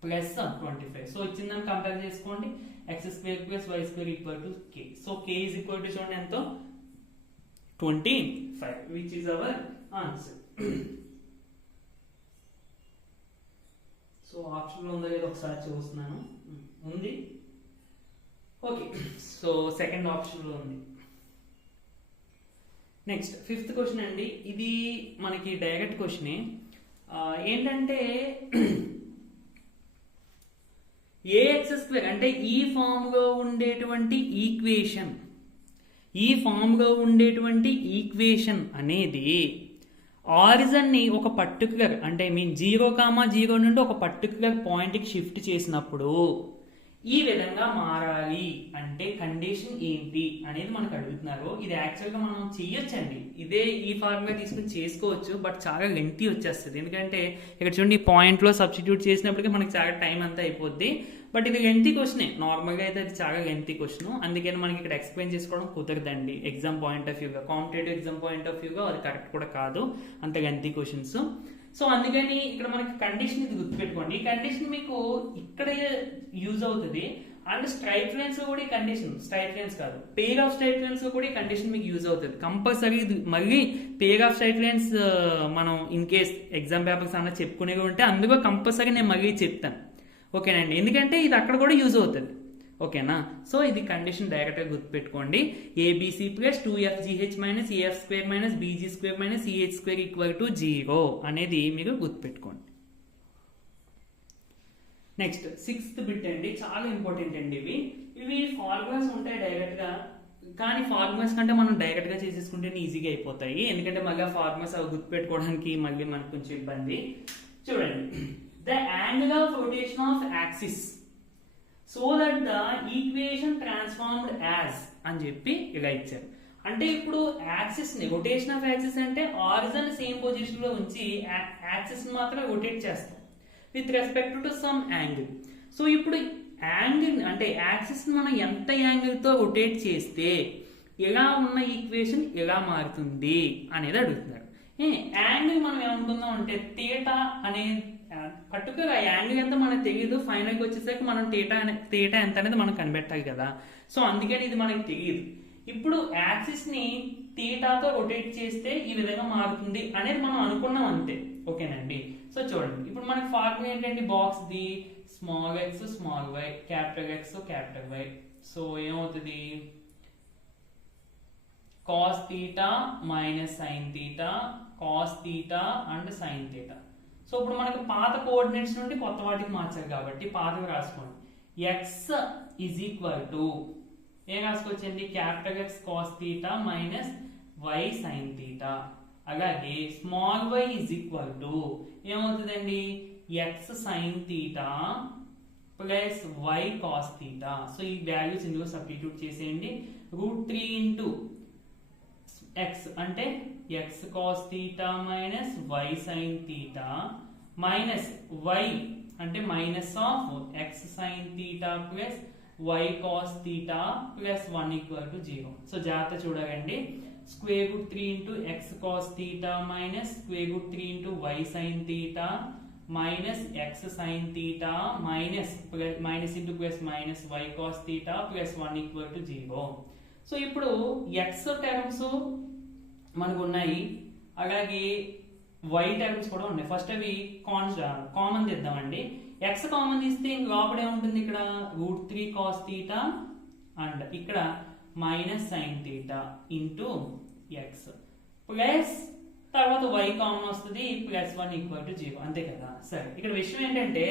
ప్లస్ 25. సో ఇచ్చిందని కంపేర్ చేసుకోండి. x² plus y² equal to k. So k is equal to చూడండి ఎంతో 25, which is our answer. So option లో ఉందో లేదో ఒకసారి చూస్తున్నాను. ఉంది. ఓకే, సో సెకండ్ ఆప్షన్ లో ఉంది. నెక్స్ట్ 5th క్వశ్చన్ అండి. ఇది మనకి డైరెక్ట్ క్వశ్చనే. ఏంటంటే ax² అంటే ఈ ఫామ్ లో ఉండేటువంటి ఈక్వేషన్ అనేది ఆరిజన్ ని ఒక పర్టికులర్ అంటే 0,0 నుండి ఒక పర్టికులర్ పాయింట్ కి షిఫ్ట్ చేసినప్పుడు ఈ విధంగా మారాలి అంటే కండిషన్ ఏంటి అనేది మనకు అడుగుతున్నారు. ఇది యాక్చువల్ గా మనం చెయ్యొచ్చండి, ఇదే ఈ ఫార్ములా తీసుకుని చేసుకోవచ్చు, బట్ చాలా లెంతీ వచ్చేస్తుంది. ఎందుకంటే ఇక్కడ చూడండి ఈ పాయింట్ లో సబ్స్టిట్యూట్ చేసినప్పటికీ మనకి చాలా టైం అంతా అయిపోద్ది. బట్ ఇది లెంతీ క్వశ్చనే, నార్మల్ గా అయితే అది చాలా లెంతీ క్వశ్చన్. అందుకని మనకి ఇక్కడ ఎక్స్ప్లెయిన్ చేసుకోవడం కుదరదండి. ఎగ్జామ్ పాయింట్ ఆఫ్ వ్యూగా, కాంపిటేటివ్ ఎగ్జామ్ పాయింట్ ఆఫ్ వ్యూగా అది కరెక్ట్ కూడా కాదు, అంత లెంతీ క్వశ్చన్స్. సో అందుకని ఇక్కడ మనకి కండిషన్ ఇది గుర్తుపెట్టుకోండి. ఈ కండిషన్ మీకు ఇక్కడే యూజ్ అవుతుంది. అండ్ స్ట్రైట్ లైన్స్ లో కూడా ఈ కండిషన్, స్ట్రైట్ లైన్స్ కాదు పేర్ ఆఫ్ స్ట్రైట్ లైన్స్ లో కూడా ఈ కండిషన్ మీకు యూజ్ అవుతుంది కంపల్సరీ. మళ్ళీ పేర్ ఆఫ్ స్ట్రైట్ లైన్స్ మనం ఇన్ కేస్ ఎగ్జామ్ పేపర్స్ అన్న చెప్పుకునేవి ఉంటే అందులో కంపల్సరీ నేను మళ్ళీ చెప్తాను. ఓకేనండి, ఎందుకంటే ఇది అక్కడ కూడా యూజ్ అవుతుంది. ఓకేనా, సో ఇది కండిషన్ డైరెక్ట్ గా గుర్తుపెట్టుకోండి. ABC plus 2FGH minus AF² minus BG² minus CH² equal to 0 అనేది మీరు గుర్తుపెట్టుకోండి. నెక్స్ట్ 6th బిట్ అండి, చాలా ఇంపార్టెంట్ అండి. ఇవి ఫార్ములాస్ ఉంటాయి డైరెక్ట్ గా, కానీ ఫార్ములాస్ కంటే మనం డైరెక్ట్ గా చేసేసుకుంటే ఈజీగా అయిపోతాయి. ఎందుకంటే మళ్ళీ ఫార్ములాస్ అవి గుర్తుపెట్టుకోవడానికి మళ్ళీ మనకు కొంచెం ఇబ్బంది. చూడండి, the angle of rotation of axis so that the equation transformed as అని చెప్పి ఇలా ఇచ్చారు. అంటే ఇప్పుడు యాక్సిస్ ని, రొటేషన్ ఆఫ్ యాక్సిస్ అంటే ఆరిజిన్ సేమ్ పొజిషన్ లో ఉంచి యాక్సిస్ ని మాత్రం రొటేట్ చేస్తాం with respect to some angle. So ఇప్పుడు యాంగిల్ అంటే యాక్సిస్ ని మనం ఎంత యాంగిల్ తో రొటేట్ చేస్తే ఎలా ఉన్న ఈక్వేషన్ ఎలా మారుతుంది అనేది అడుగుతున్నారు. యాంగిల్ మనం ఏమనుకుందాం అంటే థీటా అనే పర్టికులర్ ఆ యాంగిల్ ఎంత మనకు తెలియదు. ఫైనల్ గా వచ్చేసరికి మనం థీటా ఎంత అనేది మనం కనిపెట్టాలి కదా. సో అందుకని ఇది మనకి తెలియదు. ఇప్పుడు యాక్సిస్ ని థీటాతో రొటేట్ చేస్తే ఈ విధంగా మారుతుంది అనేది మనం అనుకున్నాం అంతే. ఓకేనండి, సో చూడండి ఇప్పుడు మనకి ఫార్ములా ఏంటండి, box the small x small y capital x capital y. So ఏమవుతుంది, cos theta minus sine theta, cos theta and sine theta. So ఇప్పుడు మనకి పాత కోఆర్డినేట్స్ నుండి కొత్త వాటికి మార్చారు కాబట్టి పాతవి రాసుకోండి. ఎక్స్ ఈజ్ ఈక్వల్ టు ఏం రాసుకోవచ్చండి, capital x cos theta minus y sine theta. అలాగే small y is equal to ఏమవుతుందండి, x sine theta plus y cos theta. So ఈ వాల్యూస్ ఇందులో సబ్స్టిట్యూట్ చేసేయండి. √3 ఇంటూ ఎక్స్ అంటే x cos theta minus y sine theta minus y అంటే minus of x sine theta plus y cos theta plus 1 equal to 0. So జాగ్రత్త చూడకండి. √3 into x cos theta minus √3 into y sine theta minus x sine theta minus into plus minus y cos theta plus 1 equal to 0. So ఇప్పుడు x terms మనకు ఉన్నాయి, అలాగే why terms కూడా ఉన్నాయి. First అవి common తీద్దామండి. X common తీస్తే లోపల ఏముంటుంది, ఇక్కడ √3 కాస్ థీటా అండ్ ఇక్కడ minus sine theta into X plus తర్వాత y కామన్ వస్తుంది ప్లస్ 1 ఈక్వల్ టు 0 అంతే కదా. సరే ఇక్కడ విషయం ఏంటంటే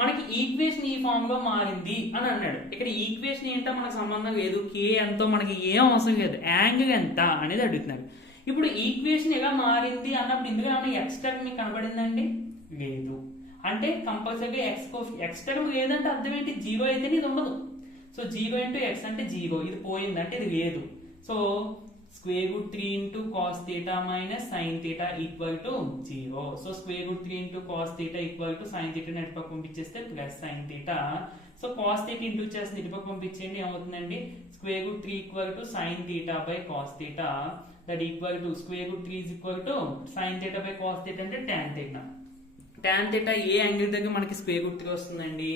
మనకి ఈక్వేషన్ ఈ ఫామ్ లో మారింది అని అన్నాడు. ఇక్కడ ఈక్వేషన్ ఏంటో మనకు సంబంధం లేదు, k ఎంతో మనకి ఏం అవసరం లేదు, యాంగిల్ ఎంత అనేది అడుగుతున్నాడు. ఇప్పుడు ఈక్వేషన్ ఎలా మారింది అన్నప్పుడు ఇందులో ఏమైనా ఎక్స్ టర్మ్ మీకు కనబడిందండి? లేదు. అంటే కంపల్సరీగా ఎక్స్ టర్మ్ లేదంటే అర్థం ఏంటి? 0 అయితేనే ఇది ఉండదు. సో 0 ఇంటూ ఎక్స్ అంటే 0, ఇది పోయింది అంటే ఇది లేదు. So square root 3 into cos theta minus sine theta equal to 0. So square root 3 into cos theta equal to sine theta నెట్ పక్క పంపించేస్తే plus sine theta. So cos theta into చేస్తే ఇటు పక్క పంపించండి, ఏమవుతుందండి? Square root 3 equal to sine theta by cos theta that equal to square root 3 is equal to sine theta by cos theta అంటే tan theta. tan theta ఏ angle దగ్గర మనకి square root 3 వస్తుందండి?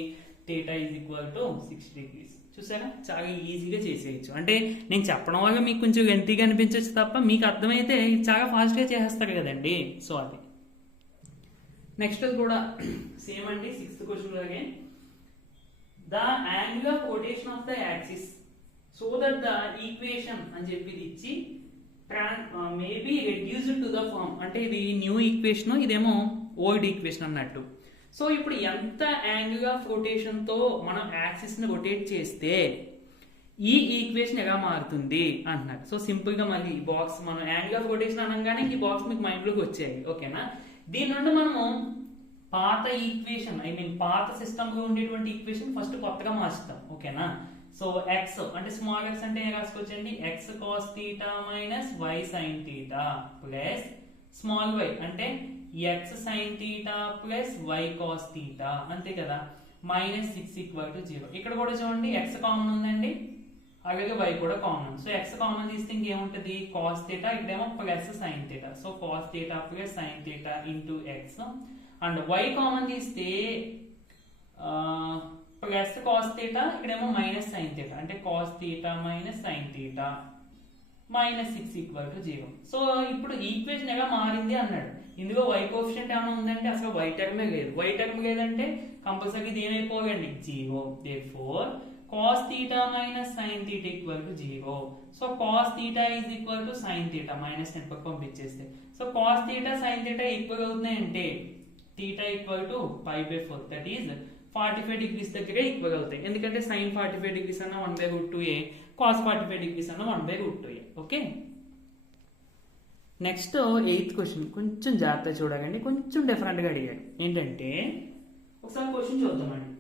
Theta is equal to 60 degrees. చూసారా, చాలా ఈజీగా చేసేయచ్చు. అంటే నేను చెప్పడం వల్ల మీకు కొంచెం గంతిగా అనిపించవచ్చు తప్ప మీకు అర్థమైతే చాలా ఫాస్ట్గా చేసేస్తారు కదండి. సో అది నెక్స్ట్ కూడా సేమ్ అండి, 6th క్వశ్చన్ లాగే the angle of rotation of the axis so that the equation అని చెప్పి ఇచ్చి maybe reduced to the form. అంటే ఇది న్యూ ఈక్వేషన్, ఇదేమో ఓల్డ్ ఈక్వేషన్ అన్నట్టు. సో ఇప్పుడు ఎంత యాంగిల్ ఆఫ్ రొటేషన్ తో మనం యాక్సిస్ ని రొటేట్ చేస్తే ఈ ఈక్వేషన్ ఎలా మారుతుంది అంటున్నారు. సో సింపుల్ గా మళ్ళీ ఈ బాక్స్ మనం యాంగిల్ ఆఫ్ రొటేషన్ అనగానే ఈ బాక్స్ మీకు మైండ్ లోకి వచ్చాయి. ఓకేనా, దీని నుండి మనము పాత ఈక్వేషన్ పాత సిస్టమ్ లో ఉండేటువంటి ఈక్వేషన్ ఫస్ట్ కొత్తగా మార్చుతాం. ఓకేనా, సో ఎక్స్ అంటే స్మాల్ ఎక్స్ అంటే ఏం రాసుకోవచ్చండి? X cos theta minus y sine theta plus small y అంటే x sine theta plus y cos theta అంతే కదా, మైనస్ 6 ఈక్వల్ టు 0. ఇక్కడ కూడా చూడండి ఎక్స్ కామన్ ఉందండి, అలాగే వై కూడా కామన్. సో ఎక్స్ కామన్ తీస్తే ఇంకేముంటది? కాస్ థీటా, ఇక్కడేమో plus sine theta. So cos theta plus sine theta into x. And y common తీస్తే ప్లస్ కాస్ థీటా, ఇక్కడేమో మైనస్ సైన్ థీటా అంటే cos theta minus sine theta minus 6 equal to 0. So ఇప్పుడు equation ఎలా మారింది అన్నాడు. ఇందులో y coefficient ఏమైనా ఉందంటే అసలు y టర్మే లేదు. y టర్మ్ లేదంటే కంపల్సరీ ఇది ఏమైపోగండి? 0. therefore cos theta minus sin theta equal to 0. So cos theta is equal to sin theta minus 10 పక్క పంపించేస్తే so cos theta sin theta equal అవుతున్నాయంటే theta equal to pi by 4 that is 45 degrees దగ్గర equal అవుతాయి. ఎందుకంటే sin 45 degrees అన్న 1/√2a, cos 45 degrees అన్న 1/√2a. Okay, next 8th question కొంచెం జాగ్రత్తగా చూడాలండి, కొంచెం డిఫరెంట్గా అడిగాడు. ఏంటంటే ఒకసారి క్వశ్చన్ చూద్దామండి.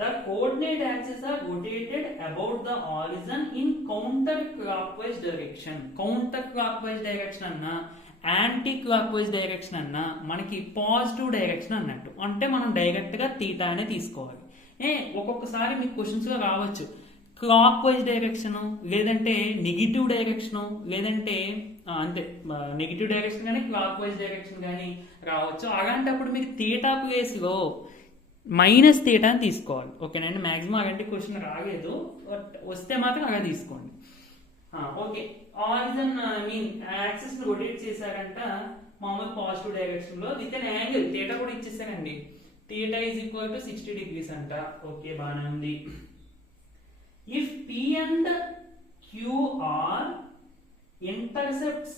The coordinate axis are rotated about the origin in counter clock wise direction. Counter clock wise direction అన్నా యాంటీ క్లాక్ వైజ్ డైరెక్షన్ అన్నా మనకి పాజిటివ్ డైరెక్షన్ అన్నట్టు. అంటే మనం డైరెక్ట్ గా థీటా అనే తీసుకోవాలి. ఒక్కొక్కసారి మీకు క్వశ్చన్స్ లో రావచ్చు క్లాక్ వైజ్ డైరెక్షన్, లేదంటే నెగిటివ్ డైరెక్షన్, లేదంటే అంతే నెగిటివ్ డైరెక్షన్ కానీ క్లాక్ వైజ్ డైరెక్షన్ కానీ రావచ్చు. అలాంటప్పుడు మీకు థీటా ప్లేస్ లో మైనస్ థీటా అని తీసుకోవాలి. ఓకేనండి, మాక్సిమం అలాంటి క్వశ్చన్ రాలేదు, వస్తే మాత్రం అలా తీసుకోండి. ఓకే, ఆరిజిన్ యాక్సిస్ ని రొటేట్ చేశారంట మామూలు పాజిటివ్ డైరెక్షన్ లో విత్ అన్ యాంగిల్ థీటా కూడా ఇచ్చేసారండి. Theta is equal to 60 degrees అంట. ఓకే, బాగానే ఉంది. If P and Q are intercepts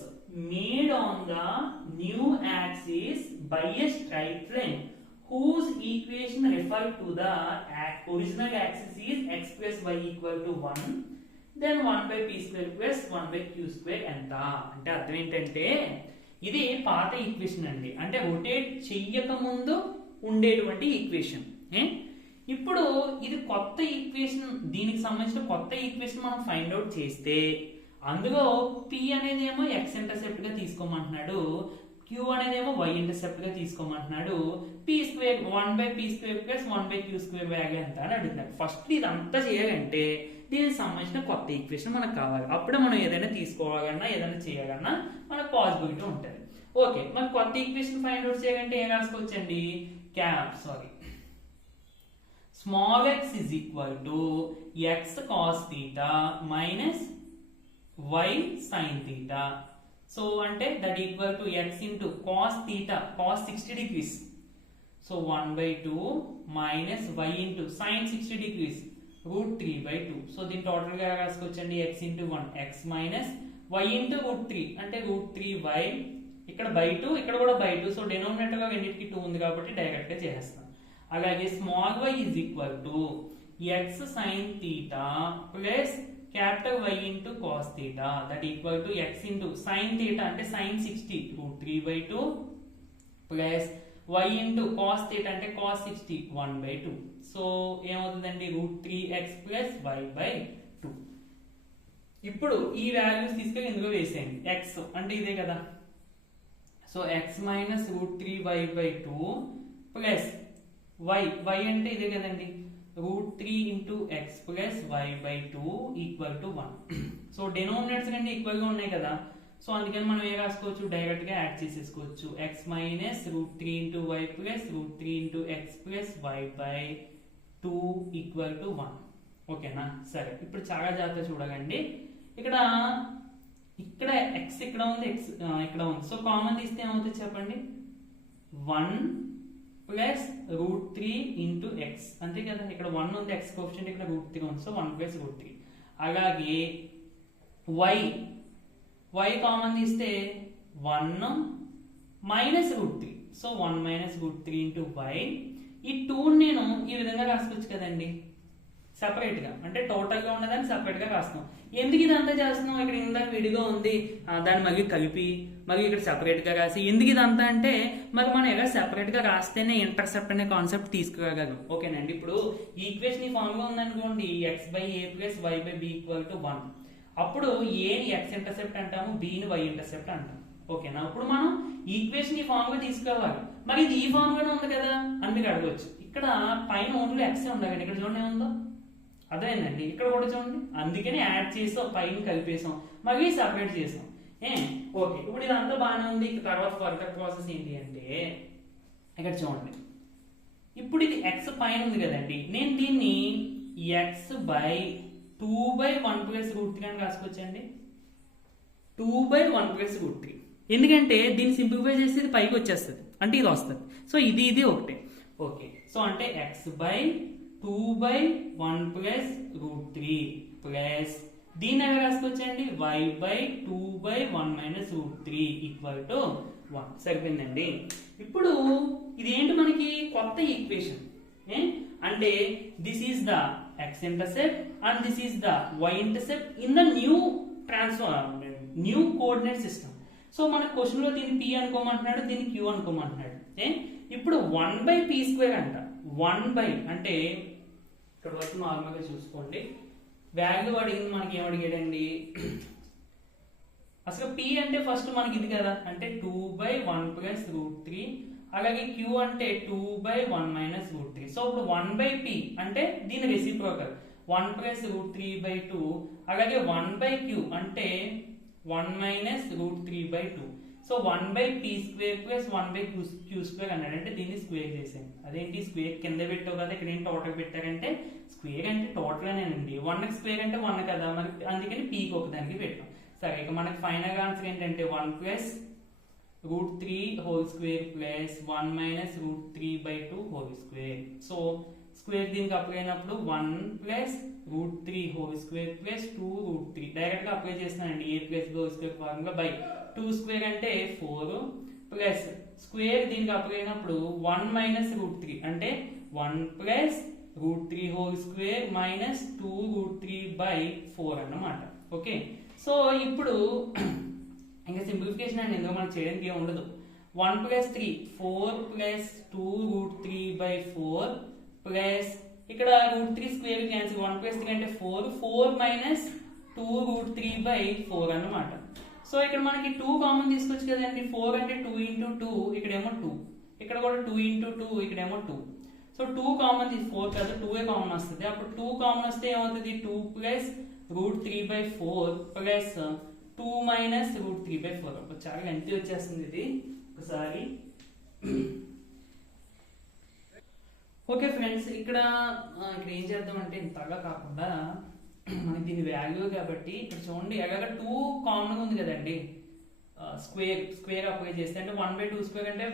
made on the new axis by a straight line whose equation refer to the original axis is x plus y equal to 1, then 1 by p square plus 1 by q square ఎంత అంటే అర్థం ఏంటంటే ఇది పాత equation అండి, అంటే rotate చెయ్యక ముందు ఉండేటువంటి ఈక్వేషన్. ఇప్పుడు ఇది కొత్త ఈక్వేషన్, దీనికి సంబంధించిన కొత్త ఈక్వేషన్ మనం ఫైండ్ అవుట్ చేస్తే అందులో p అనేది ఏమో x ఇంటర్సెప్ట్ గా తీసుకోమంటున్నాడు, q అనేది ఏమో y ఇంటర్సెప్ట్ గా తీసుకోమంటున్నాడు, p square 1 by p square plus 1 by q square value ఎంత అని అడుగుతున్నాడు. ఫస్ట్ ఇదంతా చేయాలంటే దీనికి సంబంధించిన కొత్త ఈక్వేషన్ మనకు కావాలి. అప్పుడే మనం ఏదైనా తీసుకోవాలన్నా ఏదైనా చేయాలన్నా మనకు పాసిబిలిటీ ఉంటుంది. ఓకే, మన కొత్త ఈక్వేషన్ ఫైండ్ అవుట్ చేయాలంటే ఏం రాసుకోవచ్చండి? small x is equal to x cos theta minus y sin theta. So ante that equal to x into cos theta, cos 60 degrees. So 1 by 2 minus y into sin 60 degrees √3/2. So దీని total గా రాసుకోవచ్చండి x into 1 x minus y into √3 అంటే √3y ఇక్కడ by 2 ఇక్కడ కూడా by 2. So denominator లో రెండింటికి 2 ఉంది కాబట్టి డైరెక్ట్ గా చేసేస్తాం. అలాగే small y is equal to x sin theta plus capital Y into cos theta that equal to x into sin theta అంటే sin 60 √3/2 plus y into cos theta అంటే cos 60 1/2. So ఏమవుతుందండి √3x ప్లస్ y/2. ఇప్పుడు ఈ values తీసుకొని ఇందులో వేసేయండి. x అంటే ఇదే కదా, so x minus √3y/2 plus y అంటే ఇదే కదండి √3 into x plus y/2 equal to 1. So denominators కంటే ఈక్వల్ గా ఉన్నాయి కదా, సో అందుకని మనం ఏం రాసుకోవచ్చు, డైరెక్ట్ గా యాడ్ చేసేసుకోవచ్చు. x minus √3 into y plus √3 into x plus y/2 equal to 1. ఓకేనా? సరే, ఇప్పుడు చాలా జాగ్రత్తగా చూడకండి. ఇక్కడ x ఇక్కడ ఉంది, x ఇక్కడ ఉంది. సో కామన్ తీస్తే ఏమవుతుంది చెప్పండి, 1 ప్లస్ √3 ఇంటూ ఎక్స్ అంతే కదా. ఇక్కడ 1 ఉంది, x కోఎఫిషియంట్ ఇక్కడ √3 ఉంది, సో 1 ప్లస్ √3. అలాగే y కామన్ తీస్తే 1 minus √3, so 1 minus √3 into y. ఈ 2 నేను ఈ విధంగా రాసుకోవచ్చు కదండి సెపరేట్ గా, అంటే టోటల్ గా ఉన్నదాన్ని సెపరేట్ గా రాస్తున్నాం. ఎందుకు ఇదంతా చేస్తున్నాం, ఇక్కడ ఇందాక విడిగా ఉంది దాన్ని మళ్ళీ కలిపి మరి ఇక్కడ సెపరేట్ గా రాసి, ఎందుకు ఇదంతా అంటే మరి మనం ఎలా సెపరేట్ గా రాస్తేనే ఇంటర్సెప్ట్ అనే కాన్సెప్ట్ తీసుకురాగలం. ఓకేనండి, ఇప్పుడు ఈక్వేషన్ ఈ ఫామ్ లో ఉందనుకోండి x/a plus y/b equal to 1. అప్పుడు ఏని x ఇంటర్సెప్ట్ అంటాము, బిని y ఇంటర్సెప్ట్ అంటాం. ఓకేనా? ఇప్పుడు మనం ఈక్వేషన్ ఈ ఫామ్ గా తీసుకురావాలి. మరి ఇది ఈ ఫామ్ గానే ఉంది కదా అని మీరు అడగవచ్చు. ఇక్కడ పైన ఓన్లీ x ఉండాలి, ఇక్కడ చూడండి ఏముందో, అదేనండి ఇక్కడ కూడా చూడండి. అందుకని యాడ్ చేసాం, పైన కలిపేసాం, మళ్ళీ సపరేట్ చేసాం. ఓకే, ఇప్పుడు ఇదంతా బాగానే ఉంది. తర్వాత ఫర్దర్ ప్రాసెస్ ఏంటి అంటే ఇక్కడ చూడండి, ఇప్పుడు ఇది x పైన ఉంది కదండి, నేను దీన్ని x/2/1 ప్లస్ √3 అని రాసుకోవచ్చండి. 2/1 ప్లస్ √3, ఎందుకంటే దీన్ని సింప్లిఫై చేస్తే ఇది పైకి వచ్చేస్తుంది, అంటే ఇది వస్తుంది. సో ఇది ఒకటే. ఓకే, సో అంటే x/2/1 ప్లస్ √3 ప్లస్ దీన్ని ఎలా రాసుకోవచ్చండి, y/2/1 మైనస్ √3 ఈక్వల్ టు 1. సరిపోయిందండి. ఇప్పుడు ఇది ఏంటి, మనకి కొత్త ఈక్వేషన్ అంటే this is the x intercept and this is the y intercept in the new coordinate system. So మన క్వశ్చన్ లో దీన్ని p అనుకోమంటున్నాడు, దీన్ని q అనుకోమంటున్నాడు. ఇప్పుడు 1/p² అంట. 1 అంటే ఇక్కడ వరకు నార్మల్ గా చూసుకోండి, వాల్యూ అడిగింది మనకి ఏమడిగాడండి, అసలు p అంటే ఫస్ట్ మనకి ఇది కదా, అంటే 2/1 ప్లస్ √3. అలాగే q అంటే 2/1 మైనస్ √3. సో ఇప్పుడు 1/p అంటే దీని రెసిప్రోకల్ 1 ప్లస్ √3/2. అలాగే 1/q అంటే 1 minus √3/2. So 1/p² plus 1/q² అన్నాడు, అంటే దీన్ని స్క్వేర్ చేసాను. అదేంటి స్క్వేర్ కింద పెట్టావు కదా, ఇక్కడ ఏంటి టోటల్ పెట్టారంటే స్క్వేర్ అంటే టోటల్ అనేనండి. 1 స్క్వేర్ అంటే 1 కదా, మరి అందుకని పీకి ఒకదానికి పెట్టాం. సరే, ఇక మనకి ఫైనల్ ఆన్సర్ ఏంటంటే 1 plus √3 whole square plus 1 minus √3/2 whole square. So square దీనికి అప్లై అయినప్పుడు 1 plus √3 whole square plus 2√3 direct గా అప్లై చేస్తున్నానండి. a plus b whole square formula by 2 square అంటే 4 ప్లస్ స్క్వేర్ దీనికి అప్లై అయినప్పుడు 1 మైనస్ √3 అంటే 1 ప్లస్ √3 హోల్ స్క్వేర్ మైనస్ 2√3/4 అన్నమాట. Okay, so ఇప్పుడు ఇంకా సింప్లిఫికేషన్ అండి, ఎందుకు మనం చేయడానికి ఏమి ఉండదు. 1 ప్లస్ 3 4 ప్లస్ 2√3/4 ప్లస్ ఇక్కడ √3 స్క్వేర్ క్యాన్సిల్, 1 ప్లస్ 3 అంటే 4 మైనస్ 2√3/4 అన్నమాట. సో ఇక్కడ మనకి 2 కామన్ తీసుకోవచ్చు కదండి. 4 అంటే 2 ఇంటూ 2, ఇక్కడేమో 2, ఇక్కడ కూడా 2 ఇంటూ 2, ఇక్కడేమో 2. సో 2 కామన్ తీసి 4 కదా, 2 కామన్ వస్తుంది. అప్పుడు 2 కామన్ వస్తే ఏమవుతుంది, 2 ప్లస్ √3/4 ప్లస్ 2 మైనస్ √3/4. చాలా ఎంత వచ్చేస్తుంది ఇది ఒకసారి. ఓకే ఫ్రెండ్స్, ఇక్కడ ఏం చేద్దామంటే ఇంతగా కాకుండా మనకి దీని వాల్యూ కాబట్టి ఇక్కడ చూడండి, ఎలాగ 2 కామన్ ఉంది కదండి, స్క్వేర్ అప్లై చేస్తే అంటే 1/2² అంటే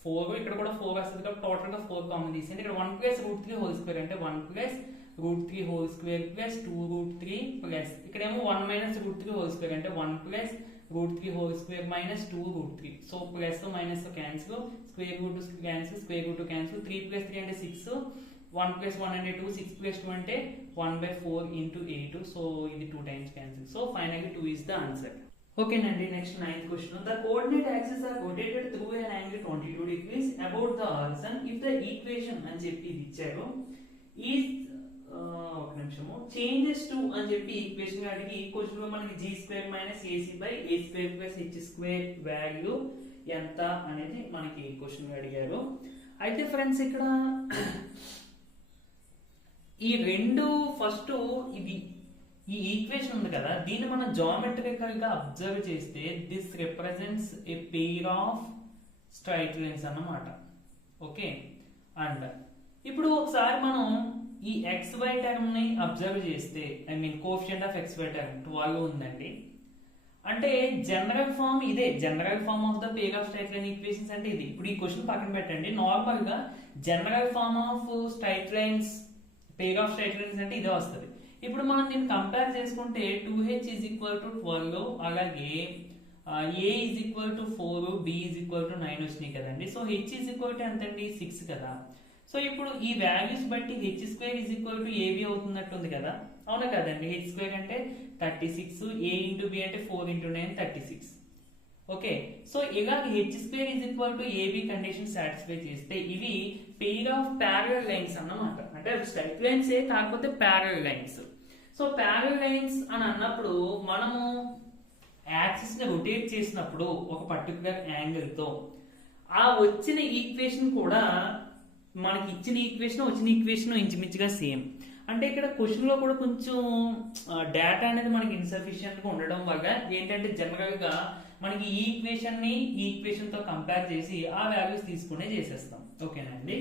4, ఇక్కడ కూడా 4 వస్తుంది కాబట్టి టోటల్ గా 4 కామన్ తీసేయండి. ఇక్కడ 1 ప్లస్ √3 హోల్ స్క్వేర్ అంటే 1 plus √3 whole square plus 2√3 plus ఇక్కడేమో 1 మైనస్ √3 హోల్ స్క్వేర్ అంటే 1 plus √3 whole square minus 2√3. So plus minus cancel, square root cancel, square root cancel. 3 plus 3 అంటే 6, 1 ప్లస్ 1 అంటే 2, 6 ప్లస్ 2 అంటే 1/4 into 8. సో ఇది 2 times cancel. So finally 2 is the answer. ఓకేనండి, next 9th question. The coordinate axis are rotated through an angle 22 degrees about the horizon if the equation అని చెప్పి ఇది ఇచ్చారు is ఒక నిమిషము చేంజెస్ టు అని చెప్పి ఈక్వేషన్ అడిగి క్వశ్చన్ లో మనకి g² - ac/a² + h² వాల్యూ ఎంత అనేది మనకి క్వశ్చన్ అడిగారు. అయితే ఫ్రెండ్స్ ఇక్కడ ఈ రెండు ఫస్ట్ ఇది ఈ ఈక్వేషన్ ఉంది కదా, దీన్ని మనం జామెట్రికల్ గా అబ్జర్వ్ చేస్తే this represents a pair of straight lines అన్నమాట. ఓకే, అండ్ ఇప్పుడు ఒకసారి మనం ఈ xy టర్మ్ ని అబ్జర్వ్ చేస్తే I mean coefficient of xy term 12 ఉందండి. అంటే జనరల్ ఫార్మ్ ఇదే, general form of the pair of straight line equations అంటే ఇది. ఇప్పుడు ఈ క్వశ్చన్ పక్కన పెట్టండి, నార్మల్ గా general form of straight lines pair of straight lines అంటే ఇదే వస్తుంది. ఇప్పుడు మనం దీన్ని కంపేర్ చేసుకుంటే 2h = 12, అలాగే a = 4, b = 9 వచ్చినాయి కదండి. సో h = ఎంతండి 6 కదా. సో ఇప్పుడు ఈ వాల్యూస్ బట్టి h² = ab అవుతున్నట్టుంది కదా, అవునా కదండి. h² అంటే 36, a into b అంటే 4 into 9 36. ఓకే, సో ఇలా h² = ab కండిషన్ సాటిస్ఫై చేస్తే ఇవి పెయిర్ ఆఫ్ ప్యారలల్ లైన్స్ అన్నమాట. అంటే స్ట్రైట్ లైన్స్ ఏ కాకపోతే parallel lines. So parallel lines అని అన్నప్పుడు మనము యాక్సిస్ ని రొటేట్ చేసినప్పుడు ఒక పర్టికులర్ యాంగిల్ తో ఆ వచ్చిన ఈక్వేషన్ కూడా మనకి ఇచ్చిన ఈక్వేషన్ వచ్చిన ఈక్వేషన్ ఇంచుమించుగా సేమ్. అంటే ఇక్కడ క్వశ్చన్ లో కూడా కొంచెం డేటా అనేది మనకి ఇన్సఫిషియెంట్ గా ఉండడం వల్ల ఏంటంటే జనరల్ గా మనకి ఈ ఈక్వేషన్ ని ఈ ఈక్వేషన్ తో కంపేర్ చేసి ఆ వాల్యూస్ తీసుకునే చేసేస్తాం. ఓకేనండి.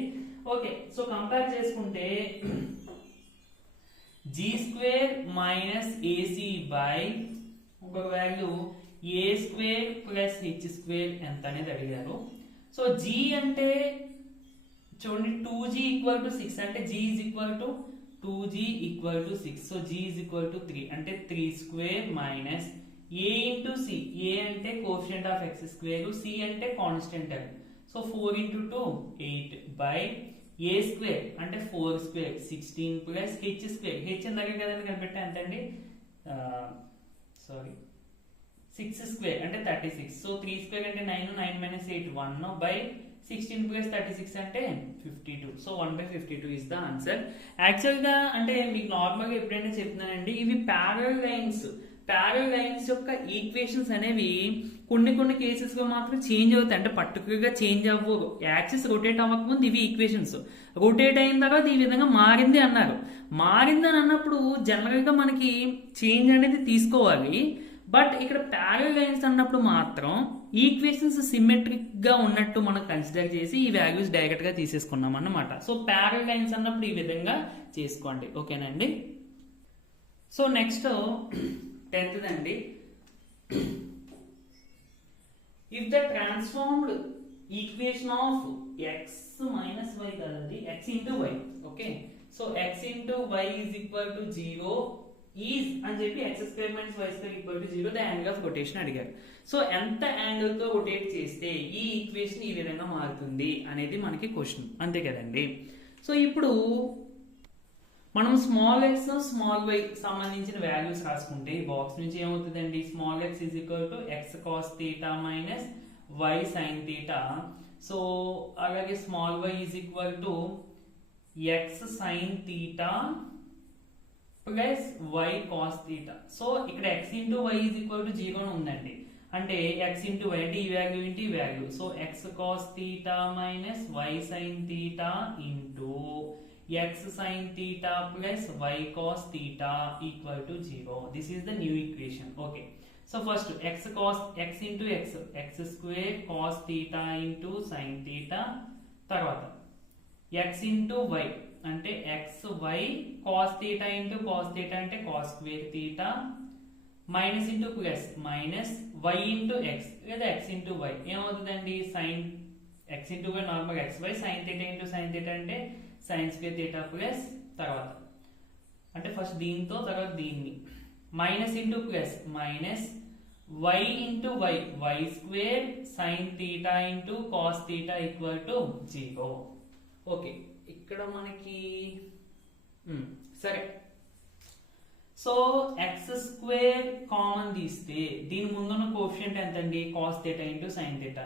ఓకే, సో కంపేర్ చేసుకుంటే g² - ac బై ఇంకొక వాల్యూ a² + h² ఎంత అనేది అడిగారు. సో g అంటే చూడండి 2g = 6 అంటే g = 2g = 6. సో g = 3 అంటే 3² minus a into c. a అంటే కోఎఫిషియంట్ ఆఫ్ x², c అంటే constant term. So 4 into 2 8 by a² అంటే 4² 16 ప్లస్ h². h ఎందాక కదండి కనిపెట్టా ఎంతండి, సారీ 6² అంటే 36. సో 3² అంటే 9, 9 - 8 1 బై 16 ప్లస్ 36 అంటే 52. So 1/52 is the answer. Actual గా అంటే మీకు నార్మల్ గా ఎప్పుడైనా చెప్తున్నానండి, ఇవి ప్యారలల్ లైన్స్ యొక్క ఈక్వేషన్స్ అనేవి కొన్ని కేసెస్ లో మాత్రం చేంజ్ అవుతాయి. అంటే పర్టికులర్ గా చేంజ్ అవ్వవు. యాక్సిస్ రొటేట్ అవ్వకముందు ఇవి ఈక్వేషన్స్, రొటేట్ అయిన తర్వాత ఈ విధంగా మారింది అన్నారు. మారింది అని అన్నప్పుడు జనరల్ గా మనకి చేంజ్ అనేది తీసుకోవాలి. బట్ ఇక్కడ ప్యారలల్ లైన్స్ అన్నప్పుడు మాత్రం ఈక్వేషన్స్ సిమెట్రిక్ గా ఉన్నట్టు మనం కన్సిడర్ చేసి ఈ వాల్యూస్ డైరెక్ట్ గా తీసేసుకున్నాం అన్నమాట. సో ప్యారలల్ లైన్స్ అన్నప్పుడు ఈ విధంగా చేసుకోండి. ఓకేనండి. సో నెక్స్ట్ 10th అండి. If the transformed equation of x - y కదండి, x into y. Okay, so x into y = 0 is అని చెప్పి x² - y² = 0 the angle of rotation అడిగారు. సో ఎంత యాంగిల్ తో రొటేట్ చేస్తే ఈ ఈక్వేషన్ ఈ విధంగా మారుతుంది అనేది మనకి క్వశ్చన్, అంతే కదండి. సో ఇప్పుడు మనం స్మాల్ x స్మాల్ y సంబంధించిన వాల్యూస్ రాసుకుంటే ఈ బాక్స్ నుంచి ఏమవుతుందండి, small x = x cos θ minus y sin θ. So అలాగే small y = x sin θ plus y cos θ. So ఇక్కడ x into y = 0 ఉందండి. అంటే x into y అంటే ఈ వాల్యూ ఇంటూ ఈ value. So x cos θ minus y sin θ into x sin θ plus y cos θ = 0. This is the new equation. Okay. So first x into x² cos θ into sin θ. తర్వాత x into y అంటే xy cos θ into cos θ అంటే cos² θ minus into plus minus y into x లేదా x into y ఏమవుతుందండి, sin x into y normal xy sin θ into sin θ అంటే sin² θ plus తర్వాత అంటే first దీంతో తర్వాత దీన్ని minus into plus minus y into y square sine theta into cos theta equal to 0. Okay, ఇక్కడ మనకి సరే, సో ఎక్స్ స్క్వేర్ కామన్ తీస్తే దీని ముందున్న కోఎఫిషియంట్ ఎంత అండి, cos theta into sine theta.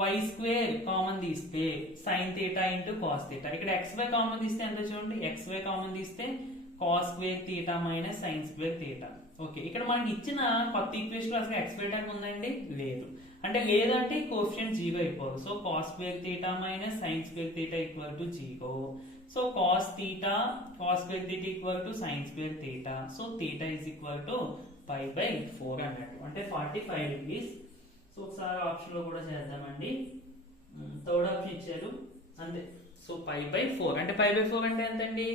Y square common తీస్తే sine theta into cos theta. ఇక్కడ ఎక్స్ వై కామన్ తీస్తే ఎంత చూడండి, ఎక్స్ వై కామన్ తీస్తే cos square theta minus sine square theta. Okay, ఇక్కడ మనకి ఇచ్చిన కొత్త ఈక్వేషన్ అసలు ఎక్స్ వై టర్మ్ ఉందండి, లేదు. అంటే లేదంటే కోఎఫిషియంట్ 0 అయిపోదు. So cos square theta minus sine square theta equal to 0. So cos theta cos square theta equal to sine square theta. So theta is equal to π/4 అన్నట్టు, అంటే 45 degrees. So ఒకసారి option లో కూడా చేద్దామండి. థర్డ్ ఆప్షన్ ఇచ్చారు అంతే. So π/4 అంటే π/4 అంటే ఎంతండి,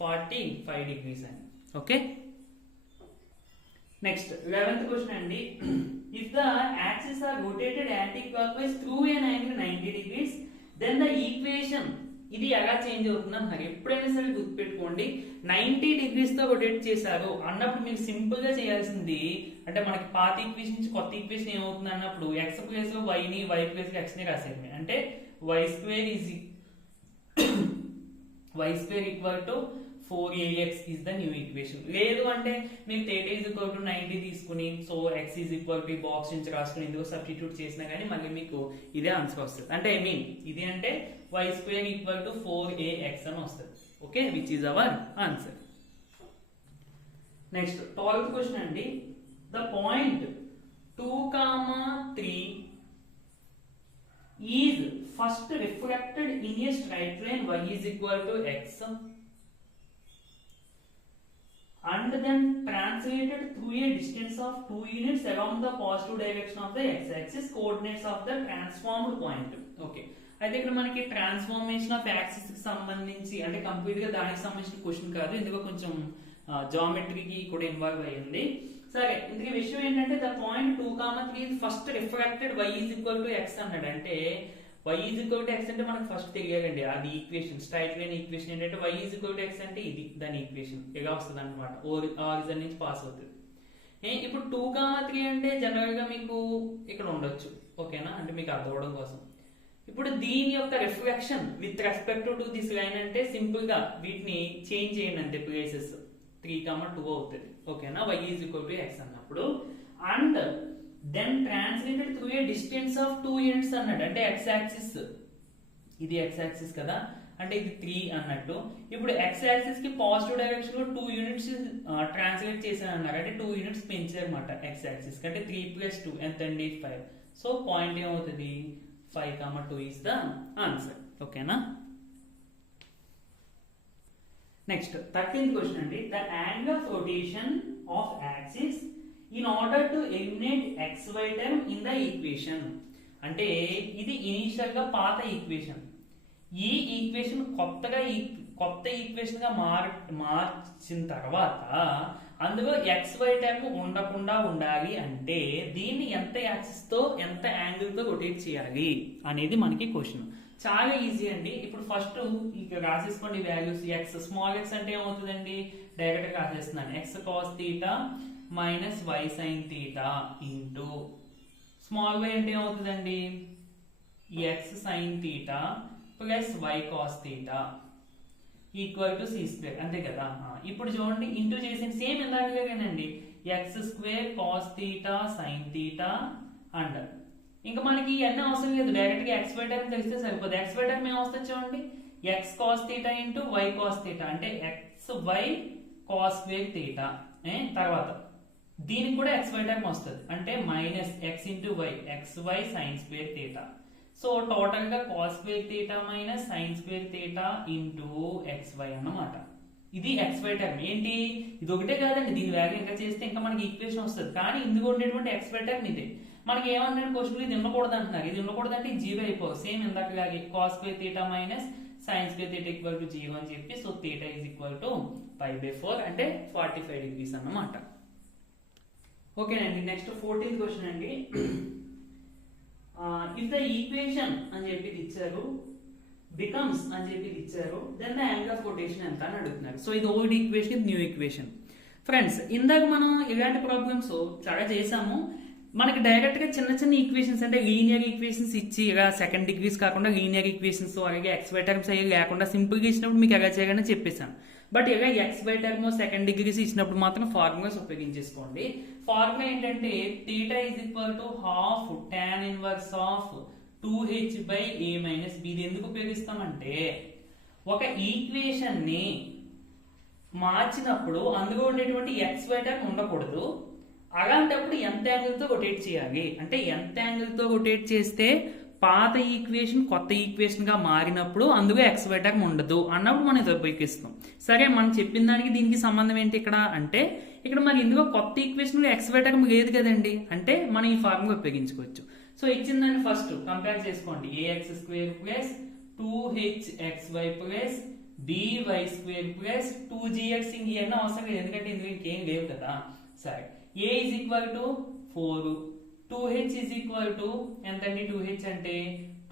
45 డిగ్రీస్ అని. ఓకే, నెక్స్ట్ 11th క్వశ్చన్ అండి. If the axis are rotated anticlockwise through an angle 90 degrees then the equation, ఇది ఎలా చేంజ్ అవుతుంది అంటున్నారు. ఎప్పుడైనా సరే గుర్తుపెట్టుకోండి, 90 డిగ్రీస్ తో రొటేట్ చేశారు అన్నప్పుడు మీరు సింపుల్ గా చేయాల్సింది, అంటే మనకి పాత ఈక్వేషన్ నుంచి కొత్త ఈక్వేషన్ ఏమవుతుంది అన్నప్పుడు ఎక్స్ ప్లేస్ లో వైని వై ప్లేస్ లో ఎక్స్ ని రాసేది. అంటే y square equal to 4ax is the new equation. లేదు అంటే మీరు థీటా ఈజ్ ఈక్వల్ టు 90 తీసుకుని so x is equal to box నుంచి రాసుకుని ఎందుకు సబ్స్టిట్యూట్ చేసినా కానీ మళ్ళీ మీకు ఇదే ఆన్సర్ వస్తుంది. అంటే ఐ మీన్ ఇది అంటే y square equal to 4ax అని వస్తుంది. Okay, which is our answer. Next 12th question అండి. The point 2, 3 is first refracted in a straight line y is equal to x and then translated through a distance of 2 units along the positive direction of the x-axis coordinates of the transformed point. Okay, అయితే ఇక్కడ మనకి transformation of axis కి సంబంధించి అంటే complete గా దానికి సంబంధించిన question కాదు, ఎందుకో కొంచెం జామెట్రీకి కూడా ఇన్వాల్వ్ అయ్యింది. సరే, ఇందుకు విషయం ఏంటంటే the point 2, 3 first refracted y is equal to x అన్నాడు. అంటే y is equal to x అంటే మనకు ఫస్ట్ తెలియాలండి, అది ఈక్వేషన్ స్ట్రైట్ లైన్ ఈక్వేషన్ ఏంటంటే y is equal to x అంటే ఇది దాని ఈక్వేషన్ ఎలా వస్తుంది అనమాట, ఆరిజిన్ నుంచి పాస్ అవుతుంది. ఇప్పుడు 2, 3 అంటే జనరల్ గా మీకు ఇక్కడ ఉండొచ్చు. ఓకేనా, అంటే మీకు అర్థం అవడం కోసం. ఇప్పుడు దీని యొక్క reflection with respect to this line అంటే సింపుల్ గా వీటిని చేంజ్ చేయండి అంతే, ప్లేసెస్ 3, 2 అవుతుంది. ఓకేనా, y is equal to x అన్నప్పుడు and then translated through a distance of 2 units అన్నట్టు. అంటే x యాక్సిస్, ఇది x యాక్సిస్ కదా, అంటే ఇది 3 అన్నట్టు. ఇప్పుడు x యాక్సిస్ కి పాజిటివ్ డైరెక్షన్ లో 2 యూనిట్స్ ట్రాన్స్లేట్ చేశాను అన్నారు. అంటే 2 యూనిట్స్ పెంచారు అనమాట x యాక్సిస్ కి. అంటే 3 + 2 ఎంత అండి, 5. సో పాయింట్ ఏమవుతుంది, 5, 2 ఇస్ ద ఆన్సర్. ఓకేనా, నెక్స్ట్ 13th క్వశ్చన్ అండి. The angle of rotation of axis in order to eliminate xy term in the equation. అంటే ఇది ఇనిషియల్ గా పాత ఈక్వేషన్, ఈ ఈక్వేషన్ కొత్త ఈక్వేషన్ గా మార్చిన తర్వాత అందులో xy టర్మ్ ఉండకుండా ఉండాలి అంటే దీన్ని ఎంత యాక్సిస్ తో ఎంత యాంగిల్ తో రొటేట్ చేయాలి అనేది మనకి క్వశ్చన్. చాలా ఈజీ అండి. ఇప్పుడు ఫస్ట్ ఇక రాసేసుకోండి వాల్యూస్. x స్మాల్ x అంటే ఏమవుతుందండి, డైరెక్ట్ గా రాసేస్తున్నాను, x cos θ minus y sin θ into small y అంటే ఏమవుతుందండి, x sin θ plus y cos θ equal to c². అంతే కదా. ఇప్పుడు చూడండి, ఇంటూ చేసిన సేమ్ ఎందాకలేనండి, x² cos θ sin θ అండ్ ఇంకా మనకి ఇవన్నీ అవసరం లేదు, డైరెక్ట్ గా xy టర్మ్ తెలిస్తే సరిపోతుంది. xy టర్మ్ ఏమొస్తుంది చూడండి, x cos θ into y cos θ అంటే xy cos స్క్వేర్ θ. తర్వాత దీనికి కూడా xy టర్మ్ వస్తుంది, అంటే minus x into y xy sin square θ. So total గా cos square θ minus sin square θ into xy అన్నమాట. ఇది xy టర్మ్. ఏంటి, ఇది ఒకటే కాదండి, దీని వాల్యూ ఇంకా చేస్తే ఇంకా మనకి ఈక్వేషన్ వస్తుంది. కానీ ఇందులో ఉండేటువంటి xy టర్మ్ ఇదే. మనకి ఏమన్నాడు క్వశ్చన్, ఇది ఉండకూడదు అంటున్నారు. ఇది ఉండకూడదు అంటే 0 అయిపోదు, సేమ్ ఇందాకలాగే cos square θ minus sin square θ equal to 0 అని చెప్పి సో θ ఈజ్ ఈక్వల్ టు π/4 అంటే 45 డిగ్రీస్ అన్నమాట. ఓకేనండి, నెక్స్ట్ 14th క్వశ్చన్ అండి. ఇఫ్ ద ఈక్వేషన్ అని చెప్పి ఇచ్చారు, బికమ్స్ అని చెప్పి ఇచ్చారు. Then the angle of rotation ఎంత అని అడుగుతున్నారు. సో ఇది ఓల్డ్ ఈక్వేషన్, ఇది న్యూ ఈక్వేషన్. ఫ్రెండ్స్ ఇందాక మనం ఇలాంటి ప్రాబ్లమ్స్ చాలా చేసాము. మనకి డైరెక్ట్ గా చిన్న చిన్న ఈక్వేషన్స్ అంటే లీనియర్ ఈక్వేషన్స్ ఇచ్చి ఇలా సెకండ్ డిగ్రీస్ కాకుండా లీనియర్ ఈక్వేషన్స్ అలాగే ఎక్స్ బై టర్మ్స్ అయ్యి లేకుండా సింపుల్ గా ఇచ్చినప్పుడు మీకు ఎలా చేయాలని చెప్పేశాను. బట్ ఇలా X by term second degrees ఇచ్చినప్పుడు మాత్రం ఫార్ములాస్ ఉపయోగించేసుకోండి. ఫార్ములా ఏంటంటే theta is equal to half tan inverse of 2h by a minus b. ఇది ఎందుకు ఉపయోగిస్తామంటే ఒక ఈక్వేషన్ ని మార్చినప్పుడు అందులో ఉండేటువంటి ఎక్స్ బై టర్మ్ ఉండకూడదు. అలాంటప్పుడు ఎంత యాంగిల్ తో రొటేట్ చేయాలి అంటే ఎంత యాంగిల్ తో రొటేట్ చేస్తే పాత ఈక్వేషన్ కొత్త ఈక్వేషన్ గా మారినప్పుడు అందులో ఎక్స్ బై టర్మ్ ఉండదు అన్నప్పుడు మనం ఇది ఉపయోగిస్తాం. సరే మనం చెప్పిన దానికి దీనికి సంబంధం ఏంటి ఇక్కడ అంటే ఇక్కడ మరి ఇందులో కొత్త ఈక్వేషన్ లో ఎక్స్ బై టర్మ్ లేదు కదండి, అంటే మనం ఈ ఫార్ములా ఉపయోగించుకోవచ్చు. సో ఇచ్చిందని ఫస్ట్ కంపేర్ చేసుకోండి. ax square plus 2hxy plus by square plus 2gx ఇవన్నీ అవసరం లేదు ఎందుకంటే ఇందులో ఇంకేం లేవు కదా. సరే a is equal to 4, 2h is equal to ఎంతండి 2h అంటే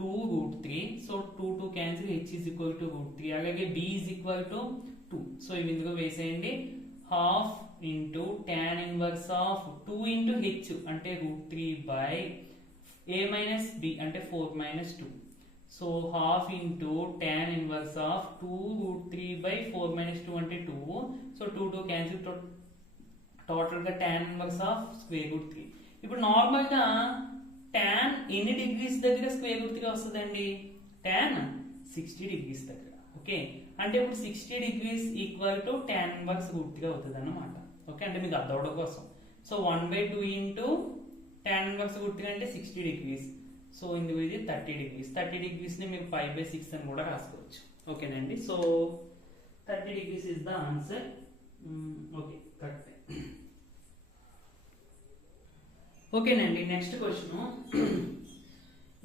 2√3. So 2 cancel, h is equal to √3. అలాగే b is equal to 2. So ఇవి ఇందులో వేసేయండి. Half into tan inverse of 2 into h అంటే √3 బై a మైనస్ b అంటే 4 minus 2. So half into tan inverse of 2√3 by 4 minus 2 అంటే 2. So 2 cancel, total గా tan inverse of square root 3. ఇప్పుడు normal గా tan ఎన్ని డిగ్రీస్ దగ్గర square root 3 వస్తుందండి? Tan 60 degrees దగ్గర. ఓకే అంటే ఇప్పుడు 60 degrees equal to tan inverse root 3 అవుతుంది అన్నమాట. ఓకే అంటే మీకు అర్థం అవడం కోసం. So 1/2 into tan inverse root 3 అంటే 60 డిగ్రీస్. సో ఇందుకు ఇది 30 డిగ్రీస్. 30 డిగ్రీస్ ని మీరు 5/6 అని కూడా రాసుకోవచ్చు. ఓకేనండి. So 30 degrees is the answer. Okay correct. ఓకేనండి. Next question.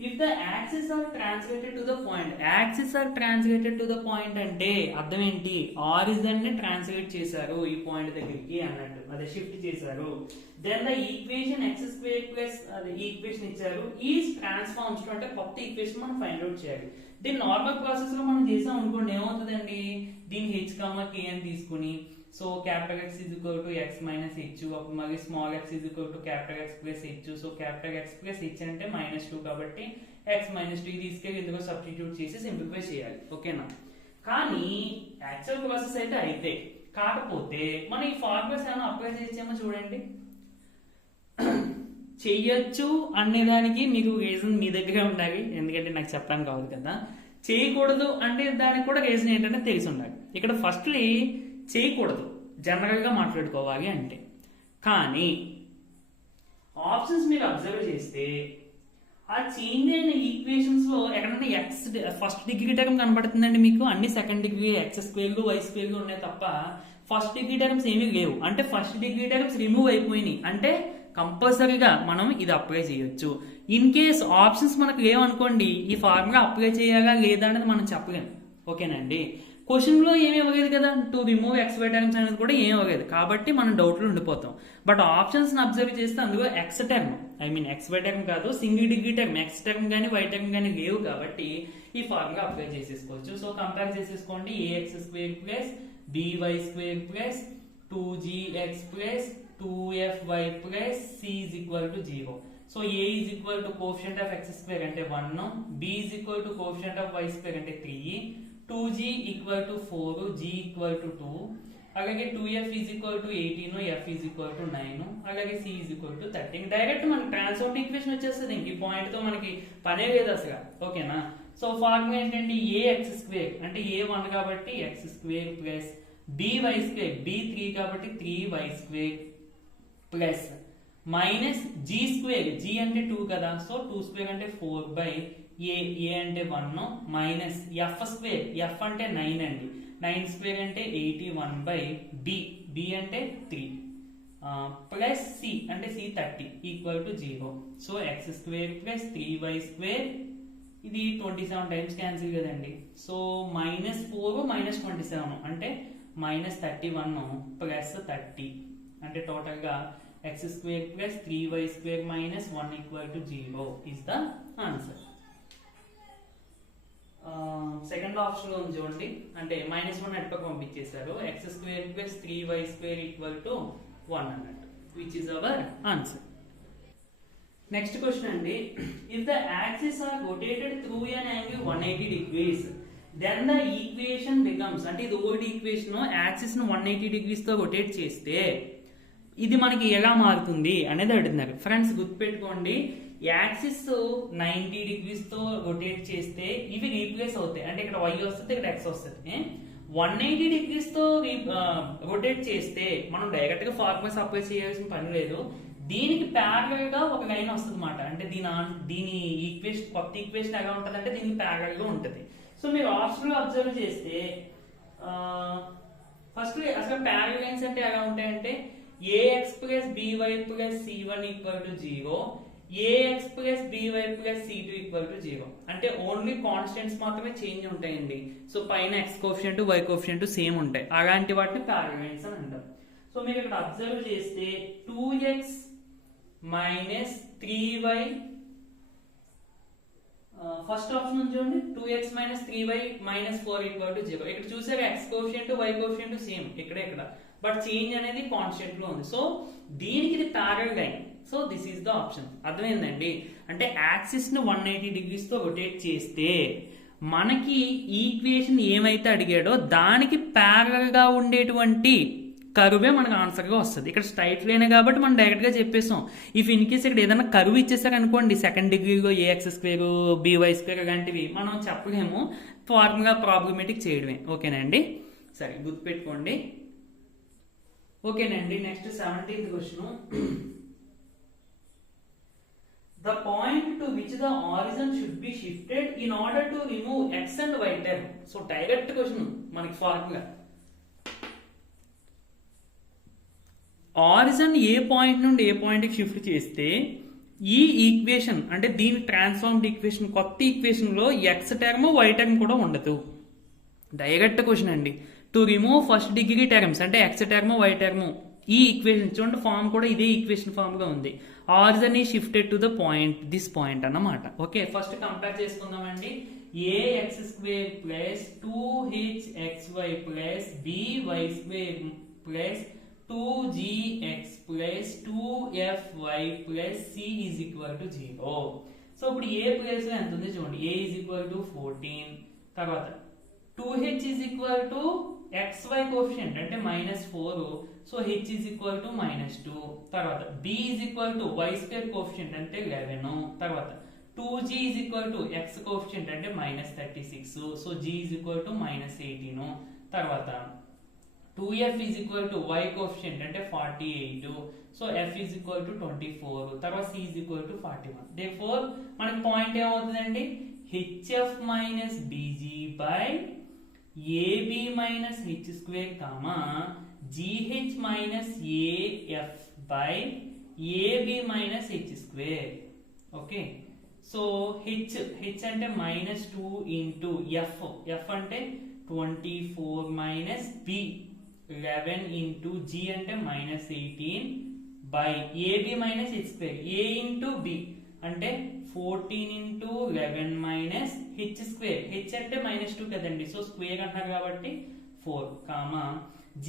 If the axis are translated to the point, axis are translated to the point అంటే అర్థం ఏంటి? ఆరిజిన్ ని ట్రాన్స్లేట్ చేశారు ఈ పాయింట్ దగ్గరికి అన్నట్టు, అదే షిఫ్ట్ చేశారు. Then the equation x square plus అదే ఈక్వేషన్ ఇచ్చారు ఈజ్ ట్రాన్స్ఫార్మ్స్ టు అంటే కొత్త ఈక్వేషన్ మనం ఫైండ్ అవుట్ చేయాలి. దీని నార్మల్ ప్రాసెస్ లో మనం చేసాం అనుకోండి ఏమవుతుందండి, దీన్ని h, k అని తీసుకుని so capital X is equal to x minus h, అప్పుడు మళ్ళీ small x is equal to capital X plus h. So capital X plus h అంటే -2 కాబట్టి x minus 2 తీసుకెళ్ళి ఇందులో సబ్స్టిట్యూట్ చేసి సింప్లిఫై చేయాలి. ఓకేనా? కానీ యాక్చువల్ ప్రాసెస్ అయితే కాకపోతే మనం ఈ ఫార్ములాస్ ఏమైనా అప్లై చేసేమో చూడండి. చెయ్యొచ్చు అనేదానికి మీకు రీజన్ మీ దగ్గర ఉండాలి, ఎందుకంటే నాకు చెప్పడానికి కావాలి కదా. చేయకూడదు అంటే దానికి కూడా రీజన్ ఏంటంటే తెలిసి ఉండాలి. ఇక్కడ ఫస్ట్లీ చేయకూడదు జనరల్ గా మాట్లాడుకోవాలి అంటే, కానీ ఆప్షన్స్ మీరు అబ్జర్వ్ చేస్తే ఆ చేంజ్ అయిన ఈక్వేషన్స్ లో ఎక్కడన్నా ఎక్స్ ఫస్ట్ డిగ్రీ టర్మ్ కనబడుతుందండి మీకు. అన్ని సెకండ్ డిగ్రీ ఎక్స్ స్క్వేర్లు వై స్క్వేర్లు ఉన్నాయి తప్ప ఫస్ట్ డిగ్రీ టర్మ్స్ ఏమీ లేవు. అంటే ఫస్ట్ డిగ్రీ టర్మ్స్ రిమూవ్ అయిపోయినాయి అంటే కంపల్సరీగా మనం ఇది అప్లై చేయొచ్చు. ఇన్ కేస్ ఆప్షన్స్ మనకు లేవనుకోండి ఈ ఫార్ములా అప్లై చేయాలా లేదా అనేది మనం చెప్పలేము. ఓకేనండి. క్వశ్చన్ లో ఏమి ఇవ్వలేదు కదా, to remove X by terms అనేది కూడా ఏమి ఇవ్వలేదు కాబట్టి మనం డౌట్ లో ఉండిపోతాం. బట్ ఆప్షన్స్ అబ్జర్వ్ చేస్తే అందులో x term, I mean x by term కాదు single degree term, x term కానీ వై టర్మ్ కానీ లేవు కాబట్టి ఈ ఫార్ములా అప్లై చేసేసుకోవచ్చు. సో కంపేర్ చేసేసుకోండి. A x square plus b y square plus 2gx plus 2fy plus c is equal to 0. So a is equal to coefficient of x square అంటే 1, b is equal to coefficient of y square అంటే 3, 2g equal to 4, g equal to 2, అలాగే 2f is equal to 18, f is equal to 9, అలాగే c is equal to 13. Direct మనకి transform equation వచ్చేస్తుంది. ఇంక ఈ point తో మనకి పనే లేదు అసలు. ఓకేనా? సో ఫార్ములా ఏంటంటే ax స్క్వేర్ అంటే a1 కాబట్టి x square plus by square b3 కాబట్టి 3y square plus minus g square, g అంటే 2 కదా సో 2 స్క్వేర్ అంటే 4 బై ఏ అంటే 1 మైనస్ ఎఫ్ స్క్వేర్, ఎఫ్ అంటే 9 అండి, 9 స్క్వేర్ అంటే 81 బై బి అంటే 3 ప్లస్ సి అంటే c 30 equal to 0. So x square plus 3y square ఇది 27 టైమ్స్ క్యాన్సిల్ కదండి. సో -4 -27 అంటే -31 ప్లస్ 30 అంటే టోటల్ గా x square plus 3y square minus 1 equal to 0 is the answer. Second option లో ఉంది చూడండి, అంటే -1 అటుపక్క పంపించేశారు. x² + 3y² = 1 అన్నట్టు, which is our answer. Next question అండి, if the axis are rotated through an angle 180 degrees then the equation becomes, అంటే ఇది ఓల్డ్ ఈక్వేషన్, యాక్సిస్ ను 180 degrees తో రొటేట్ చేస్తే ఇది మనకి ఎలా మారుతుంది అనేది అడుగుతున్నారు. ఫ్రెండ్స్ గుర్తుపెట్టుకోండి, యాక్సిస్ 90 degrees తో రొటేట్ చేస్తే ఇవి రీప్లేస్ అవుతాయి, అంటే ఇక్కడ y వస్తుంది, ఇక్కడ x వస్తుంది. 180 degrees తో రొటేట్ చేస్తే మనం డైరెక్ట్ గా ఫార్ములాస్ అప్లై చేయాల్సిన పని లేదు. దీనికి ప్యారలల్ గా ఒక లైన్ వస్తుంది అన్నమాట, అంటే దీని ఈక్వేషన్, కొత్త ఈక్వేషన్ ఎలా ఉంటుంది అంటే దీనికి ప్యారలల్ గా ఉంటుంది. సో మీరు ఆప్షన్ లో అబ్జర్వ్ చేస్తే ఫస్ట్ అసలు ప్యారలల్ లైన్స్ అంటే ఎలా ఉంటాయంటే ax + by + c1 = 0, ax + by + c2 = 0. అంటే ఓన్లీ కాన్స్టెంట్స్ మాత్రమే చేంజ్ ఉంటాయండి. సో పైన x coefficient y coefficient same ఉంటాయి, అలాంటి వాటిని ప్యారలల్ లైన్స్ అని అంటారు. సో మీరు ఇక్కడ అబ్జర్వ్ చేస్తే 2x - 3y, ఫస్ట్ ఆప్షన్ ఉంది చూడండి, 2x - 3y - 4 = 0. ఇక్కడ చూసారు x coefficient y coefficient same ఇక్కడ, బట్ చేంజ్ అనేది కాన్స్టెంట్ లో ఉంది. సో దీనికి ఇది parallel line. So this is the option. అర్థమైందండి, అంటే యాక్సిస్ ను 180 degrees తో రొటేట్ చేస్తే మనకి ఈక్వేషన్ ఏమైతే అడిగాడో దానికి ప్యారలల్ గా ఉండేటువంటి కరువే మనకు ఆన్సర్ గా వస్తుంది. ఇక్కడ స్ట్రైట్ లైన్ కాబట్టి మనం డైరెక్ట్ గా చెప్పేసాం. ఇఫ్ ఇన్ కేస్ ఇక్కడ ఏదైనా కరువు ఇచ్చేసారు అనుకోండి, సెకండ్ డిగ్రీలో ax² by² అలాంటివి మనం చెప్పలేము, ఫార్ములా ప్రాబ్లమేటిక్ చేయడమే. ఓకేనండి, సరే గుర్తుపెట్టుకోండి. ఓకేనండి, next 17th question. The point to which the origin should be shifted in order to remove x and y term. So direct question మనకి ఫార్ములా, ఆరిజిన్ ఏ పాయింట్ నుండి ఏ పాయింట్ కి షిఫ్ట్ చేస్తే ఈ ఈక్వేషన్, అంటే దీని ట్రాన్స్ఫార్మ్డ్ ఈక్వేషన్, కొత్త equation లో X term why term కూడా ఉండదు. డైరెక్ట్ క్వశ్చన్ అండి. To remove first degree terms, అంటే ఎక్స్ టర్మ్ వై టర్మ్, ఈ ఈక్వేషన్ చూడండి, ఫార్మ్ కూడా ఇదే ఈక్వేషన్ ఫార్మ్ గా ఉంది. ఆరిజిన్ ఈ shifted to the point, this point అన్నమాట. ఓకే, ఫస్ట్ కంపేర్ చేసుకుందామండి. ax² + 2hxy + by² + 2gx + 2fy + c = 0. So ఇప్పుడు ఏ ప్లేస్ లో ఎంత ఉంది చూడండి, a = 14, తర్వాత 2h = xy కోఎఫిషియంట్ అంటే -4, సో h = -2, తర్వాత b = y² కోఎఫిషియంట్ అంటే 11, తర్వాత 2g = x కోఎఫిషియంట్ అంటే -36, సో g = -18, తర్వాత 2f y కోఎఫిషియంట్ అంటే 48, సో f = 24, తర్వాత c = 41. therefore మనకి పాయింట్ ఏమవుతుందండి, hf - bg by ab - h², gh - af by ab - h². Okay, so h అంటే -2 ఇంటూ f అంటే 24 - b 11 ఇంటూ g అంటే -18 by ab - h², a into b అంటే 14 into 11 h², h అంటే -2 కదండి, so square అంటారు కాబట్టి 4, gh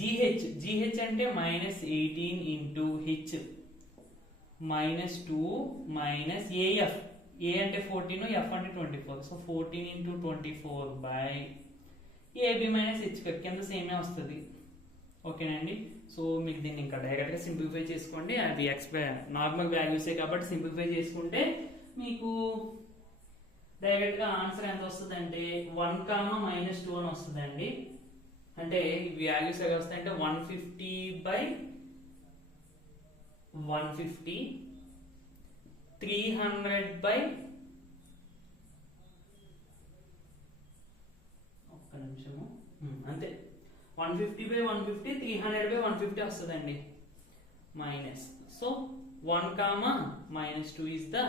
అంటే -18 ఇంటూ h -2 af, a అంటే 14, f అంటే 24, so 14 into 24 by ab - h², కింద సేమే వస్తుంది. ఓకేనండి, సో మీకు దీన్ని ఇంకా డైరెక్ట్ గా సింప్లిఫై చేసుకోండి, అది నార్మల్ వాల్యూసే కాబట్టి సింప్లిఫై చేసుకుంటే మీకు డైరెక్ట్ గా ఆన్సర్ ఎంత వస్తుంది అంటే 1, -2 అని వస్తుందండి. అంటే వాల్యూస్ ఎలా వస్తాయంటే 150 by 150, 300 by ఒక్క నిమిషము, అంతే 150 by 150, 300 by 150 వస్తుందండి minus. So 1, -2 is the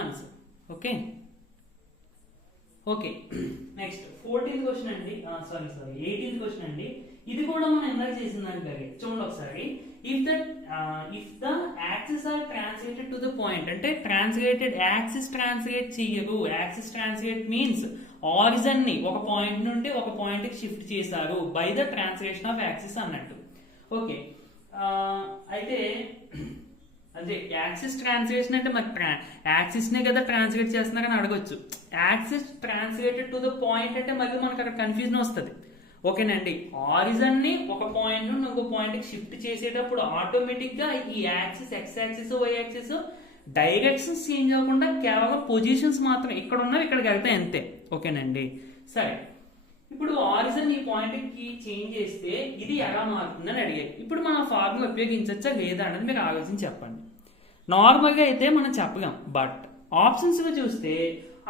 answer. Okay, okay next 14th question అండి, సారీ 18th క్వశ్చన్ అండి. ఇది కూడా మనం ఇందాక చేసిన దానికి చూడండి ఒకసారి. If the axis are translated to the point, అంటే ట్రాన్స్లేటెడ్ యాక్సిస్ ట్రాన్స్లేట్ చేయరు. యాక్సిస్ ట్రాన్స్లేట్ మీన్స్ ఆరిజన్ ని ఒక పాయింట్ నుండి ఒక పాయింట్ కి షిఫ్ట్ చేశారు by the translation of axis అన్నట్టు. ఓకే, అయితే అదే యాక్సిస్ ట్రాన్స్లేషన్ అంటే మరి యాక్సిస్ నే కదా ట్రాన్స్లేట్ చేస్తున్నారని అడగొచ్చు. Axis translated to the point అంటే మళ్ళీ మనకు అక్కడ కన్ఫ్యూజన్ వస్తుంది. ఓకేనండి, ఆరిజన్ ని ఒక పాయింట్ నుండి ఇంకో పాయింట్ కి షిఫ్ట్ చేసేటప్పుడు ఆటోమేటిక్ గా ఈ axis x axis y axis directions change అవ్వకుండా కేవలం పొజిషన్స్ మాత్రం ఇక్కడ ఉన్నవి ఇక్కడికి వెళ్తాయి అంతే. ఓకేనండి, సరే ఇప్పుడు ఆరిజన్ ఈ పాయింట్ కి చేంజ్ చేస్తే ఇది ఎలా మారుతుందని అడిగారు. ఇప్పుడు మనం ఫార్ములా ఉపయోగించచ్చా లేదా అనేది మీరు ఆలోచించి చెప్పండి. నార్మల్ గా అయితే మనం చెప్పలేం, బట్ ఆప్షన్స్ గా చూస్తే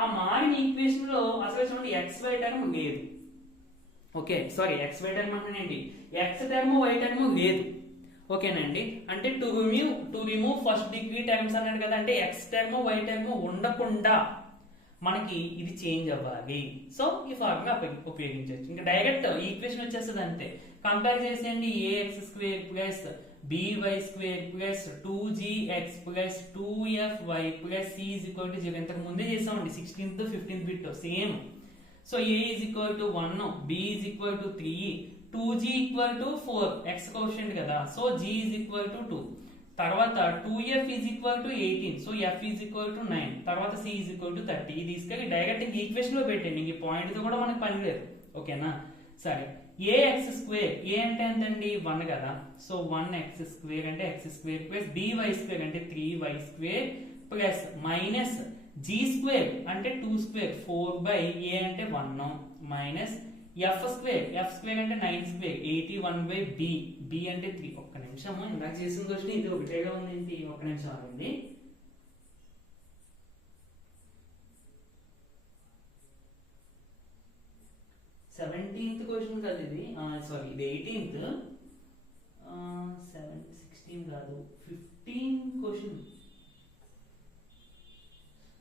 ఆ మారిన ఈక్వేషన్ లో అసలు చూడండి ఎక్స్ వై టర్మ్ లేదు. Okay sorry, X why term అంటే ఏంటి, ఎక్స్ టర్మ్ వై టర్మ్ లేదు. ఓకేనండి, అంటే to remove first degree terms అన్నాడు కదా, అంటే ఎక్స్ టర్మ్ వై టర్మ్ ఉండకుండా మనకి ఇది చేంజ్ అవ్వాలి. సో ఈ ఫార్ములా ఉపయోగించవచ్చు. ఇంకా డైరెక్ట్ ఈక్వేషన్ వచ్చేస్తుంది అంతే. కంపేర్ చేసేయండి, a x square plus b y square plus 2gx plus 2fy plus c is equal to 0. ఇంతకు ముందే చేసామండి 16th 15th bit same. So a is equal to 1, b is equal to 3, 2g equal to 4, x coefficient కదా, so g is equal to 2. తర్వాత 2f is equal to 18, so f is equal to 9, తర్వాత c is equal to 30. ఇది తీసుకెళ్ళి direct equation లో పెట్టండి, ఈ point తో కూడా మనకు పని లేదు. ఓకేనా, సరే ax స్క్వేర్, a అంటే ఎంతండి 1 కదా, సో 1x స్క్వేర్ అంటే x square plus by square అంటే 3y square plus minus g square అంటే 2 స్క్వేర్ 4 a అంటే 1 మైనస్ f స్క్వేర్ అంటే 9 స్క్వేర్ 81 b అంటే 3. ఒక్క నిమిషం, ఇందాక చేసిన క్వశ్చన్ ఇది ఒకటేగా ఉంది ఏంటి, ఒక్క నిమిషం ఆగండి. సెవెంటీన్త్ క్వశ్చన్ కాదు ఇది, సారీ ఇది 18th, 16 కాదు 15 క్వశ్చన్.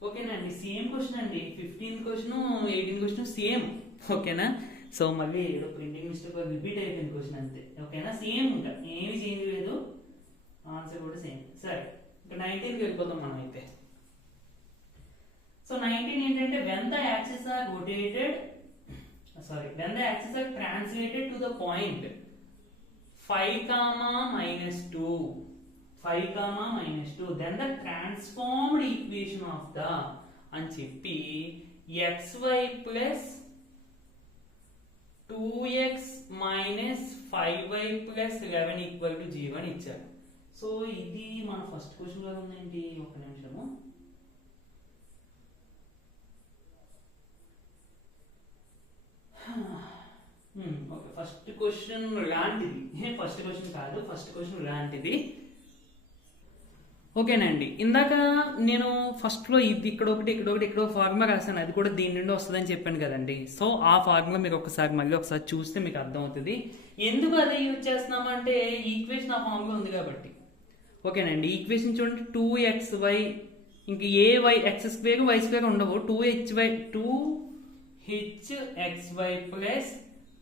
ఓకేనండి, సేమ్ క్వశ్చన్ అండి, 15th question 18th question same. ఓకేనా, సో మళ్ళీ ఏదో ప్రింటింగ్ మిస్టేక్ రిపీట్ అయిపోయింది క్వశ్చన్ అంతే. ఓకేనా, సేమ్ ఇంకా ఏమి చేంజ్ లేదు, ఆన్సర్ కూడా సేమ్. సరే ఇంకా 19కి వెళ్ళిపోతాం మనం అయితే. సో 19 ఏంటంటే when the axes are translated to the point 5, -2 then the transformed equation of the అని చెప్పి xy plus 2x minus 5y plus 11 equal to 0 అని ఇచ్చారు. సో ఇది మన ఫస్ట్ క్వశ్చన్ లో ఉందేంటి, ఒక నిమిషము. ఓకే, ఫస్ట్ క్వశ్చన్ లాంటిది, ఫస్ట్ క్వశ్చన్ కాదు, ఫస్ట్ క్వశ్చన్ లాంటిది. ఓకేనండి, ఇందాక నేను ఫస్ట్ లో ఇది ఇక్కడ ఒకటి ఫార్ములా రాశాను, అది కూడా దీని నుండి వస్తుందని చెప్పాను కదండి. సో ఆ ఫార్ములా మీరు మళ్ళీ ఒకసారి చూస్తే మీకు అర్థం అవుతుంది. ఎందుకు అదే యూజ్ చేస్తున్నామంటే ఈక్వేషన్ ఆ ఫార్ములా ఉంది కాబట్టి. ఓకేనండి, ఈక్వేషన్ చూడండి 2xy ఇంక ay x square y square ఉండవు, 2hxy plus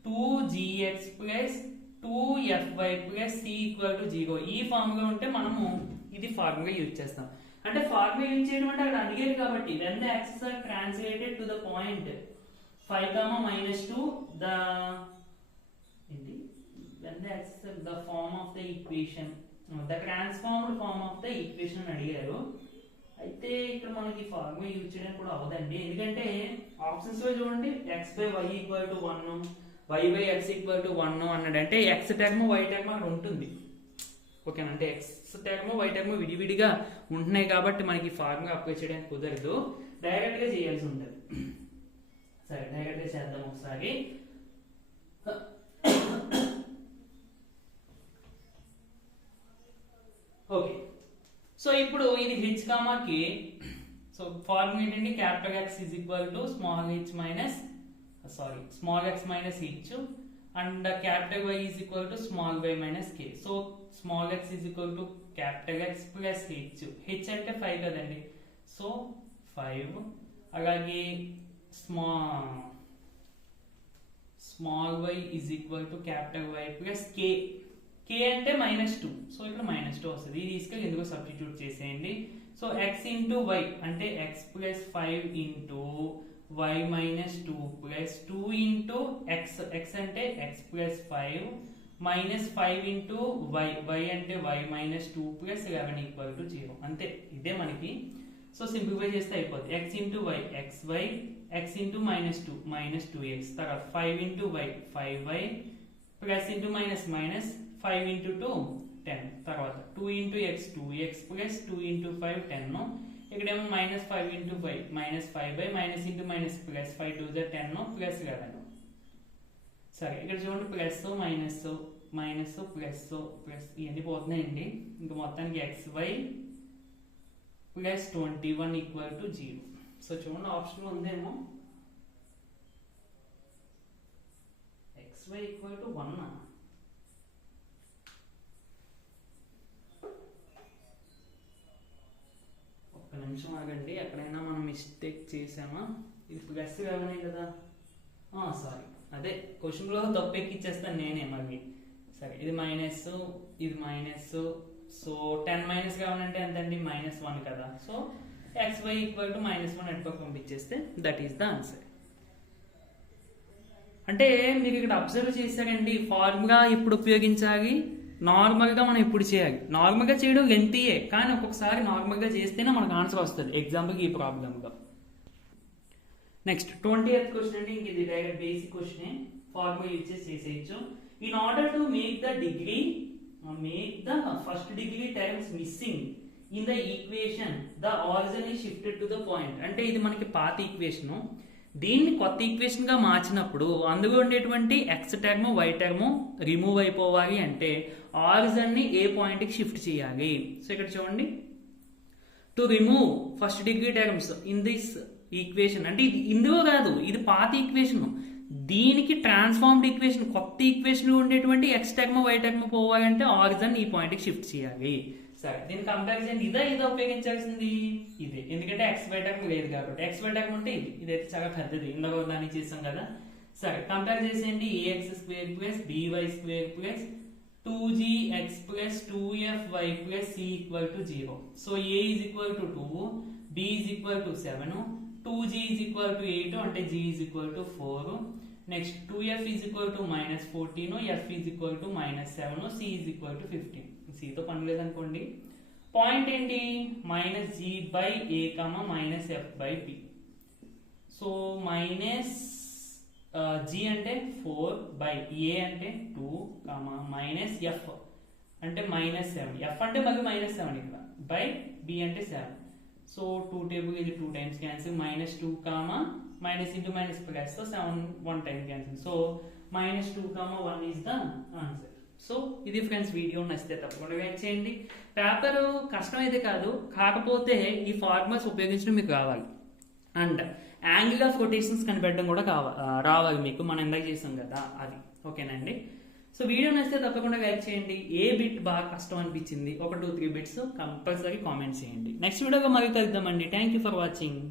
2gx plus 2fy plus c equal to 0. ఈ ఫార్ములా ఉంటే మనము ఇది ఫార్ములా యూజ్ చేస్తాం. అంటే ఫార్ములా యూజ్ చేయడం అంటే అక్కడ అడిగారు కాబట్టి when the axes are translated to the point 5, -2 when the axes are the form of the equation, the transformed form of the equation అని అడిగారు. అయితే ఇక్కడ మనకి ఫార్ములా యూజ్ చేయడం కూడా అవదండి, ఎందుకంటే ఆప్షన్స్ లో చూడండి x/y equal to 1, y/x equal to 1 అన్నాడు, అంటే x టర్మ్ y టర్మ్ అక్కడ ఉంటుంది. ఓకేనా, అంటే x టర్మ్ y టర్మ్ విడివిడిగా ఉంటున్నాయి కాబట్టి మనకి ఫార్ములా అప్లై చేయడానికి కుదరదు, డైరెక్ట్ గా చేయాల్సి ఉంటుంది. సరే డైరెక్ట్ గా చేద్దాం ఒకసారి. ఓకే, సో ఇప్పుడు ఇది h, k. సో ఫార్ములా ఏంటంటే capital X is equal to small x minus h and capital Y is equal to small y minus k. So small x is equal to capital X plus h అంటే 5 కదండి, so 5. అలాగే small y is equal to capital Y plus k అంటే -2, so ఇక్కడ -2 వస్తుంది. ఇది తీసుకెళ్ళి ఎందుకో substitute చేసేయండి. సో x ఇంటూ y అంటే x plus 5 into y minus 2 plus 2 into x, x అంటే x plus 5 minus 5 into y, y అంటే y minus 2 plus 11 equal to 0. అంతే, ఇదే మనకి. సో సింప్లిఫై చేస్తే అయిపోతుంది. x into y xy, x into minus 2 minus 2x, తర్వాత 5 into y 5y, plus into minus minus 5 into 2 10, తర్వాత 2 into x 2x plus 2 into 5 10, ఇక్కడేమో minus 5 into 5 minus 5 minus into minus plus 5 2 10 plus 11. సరే, ఇక్కడ చూడండి plus minus minus plus plus ఇవన్నీ పోతున్నాయండి. ఇంకా మొత్తానికి xy plus 21 equal to 0. So చూడండి option ఉందేమో xy ఈక్వల్ టు 1. ఒక్క నిమిషం ఆగండి, ఎక్కడైనా మనం మిస్టేక్ చేసామా? ఇది ప్లస్ 11 కదా, సారీ, అదే క్వశ్చన్లో తప్పు ఎక్కిచ్చేస్తాను నేనే మళ్ళీ. సరే, ఇది మైనస్, ఇది మైనస్. సో 10 మైనస్ కావాలంటే ఎంతండి? -1 కదా. సో xy ఈక్వల్ టు -1 అటుపక్క పంపించేస్తే దట్ ఈస్ ద ఆన్సర్. అంటే మీరు ఇక్కడ అబ్జర్వ్ చేశారండి, ఫార్ములా ఇప్పుడు ఉపయోగించాలి, నార్మల్గా మనం ఇప్పుడు చేయాలి. నార్మల్గా చేయడం లెంతీయే, కానీ ఒక్కొక్కసారి నార్మల్గా చేస్తేనే మనకు ఆన్సర్ వస్తుంది. ఎగ్జాంపుల్కి ఈ ప్రాబ్లంలో. నెక్స్ట్ 20th క్వశ్చన్ అంటే ఇంక ఇది direct basic question, formula use చేసి చేసేయచ్చు. In order to make the first degree terms missing in the equation the origin is shifted to the point. అంటే ఇది మనకి పాత ఈక్వేషన్, దీన్ని కొత్త ఈక్వేషన్ గా మార్చినప్పుడు అందులో ఉండేటువంటి X term why term remove అయిపోవాలి అంటే ఆరిజిన్ ని ఏ పాయింట్ కి షిఫ్ట్ చేయాలి. సో ఇక్కడ చూడండి, to remove first degree terms in this equation, అంటే ఇది ఇందులో కాదు, ఇది పాత ఈక్వేషన్, దీనికి ట్రాన్స్ఫార్మ్డ్ ఈక్వేషన్, కొత్త ఈక్వేషన్ ఉండేటువంటి ఎక్స్ టర్మ్ వై టర్మ్ పోవాలంటే ఆరిజిన్ ఈ పాయింట్ కి షిఫ్ట్ చేయాలి. సరే, దీని కంపారిజన్ ఇదే ఉపయోగించాల్సింది ఇదే, ఎందుకంటే ఎక్స్ వై టర్మ్ లేదు కాబట్టి. ఎక్స్ వై టర్మ్ ఉంటే ఇదైతే చాలా పెద్దది, ఇందులో దాన్ని చేసాం కదా. సరే, కంపేర్ చేసేయండి. A x square plus b y square plus 2gx plus 2fy plus c equal to 0. So a is equal to 2, b is equal to 7, 2g is equal to 8, అంటే g is equal to 4. Next 2f is equal to -14, f is equal to -7, c is equal to 15. c తో పని లేదనుకోండి. Point ఏంటి? -g by a minus f by b. So minus g అంటే 4 by a అంటే 2 minus f అంటే -7, f అంటే మళ్ళీ -7 ఇక్కడ, బై b అంటే 7. సో 2 టేబుల్ ఇది 2 times cancel, -2 minus into minus plus, so 7 1 time cancel. So -2 1 is the answer. So ఇది friends, video నచ్చితే తప్పకుండా లైక్ చేయండి. పేపర్ కష్టం అయితే కాదు, కాకపోతే ఈ ఫార్ములాస్ ఉపయోగించడం మీకు రావాలి, అండ్ యాంగిల్ ఆఫ్ రొటేషన్స్ కనిపెట్టడం కూడా రావాలి మీకు. మనం ఎందాక చేసాం కదా అది. ఓకేనండి. సో వీడియో నచ్చితే తప్పకుండా లైక్ చేయండి. ఏ బిట్ బాగా కష్టం అనిపించింది, 1 2 3 బిట్స్ కంపల్సరీ కామెంట్ చేయండి. నెక్స్ట్ వీడియోగా మళ్ళీ కలుద్దామండి. Thank you for watching.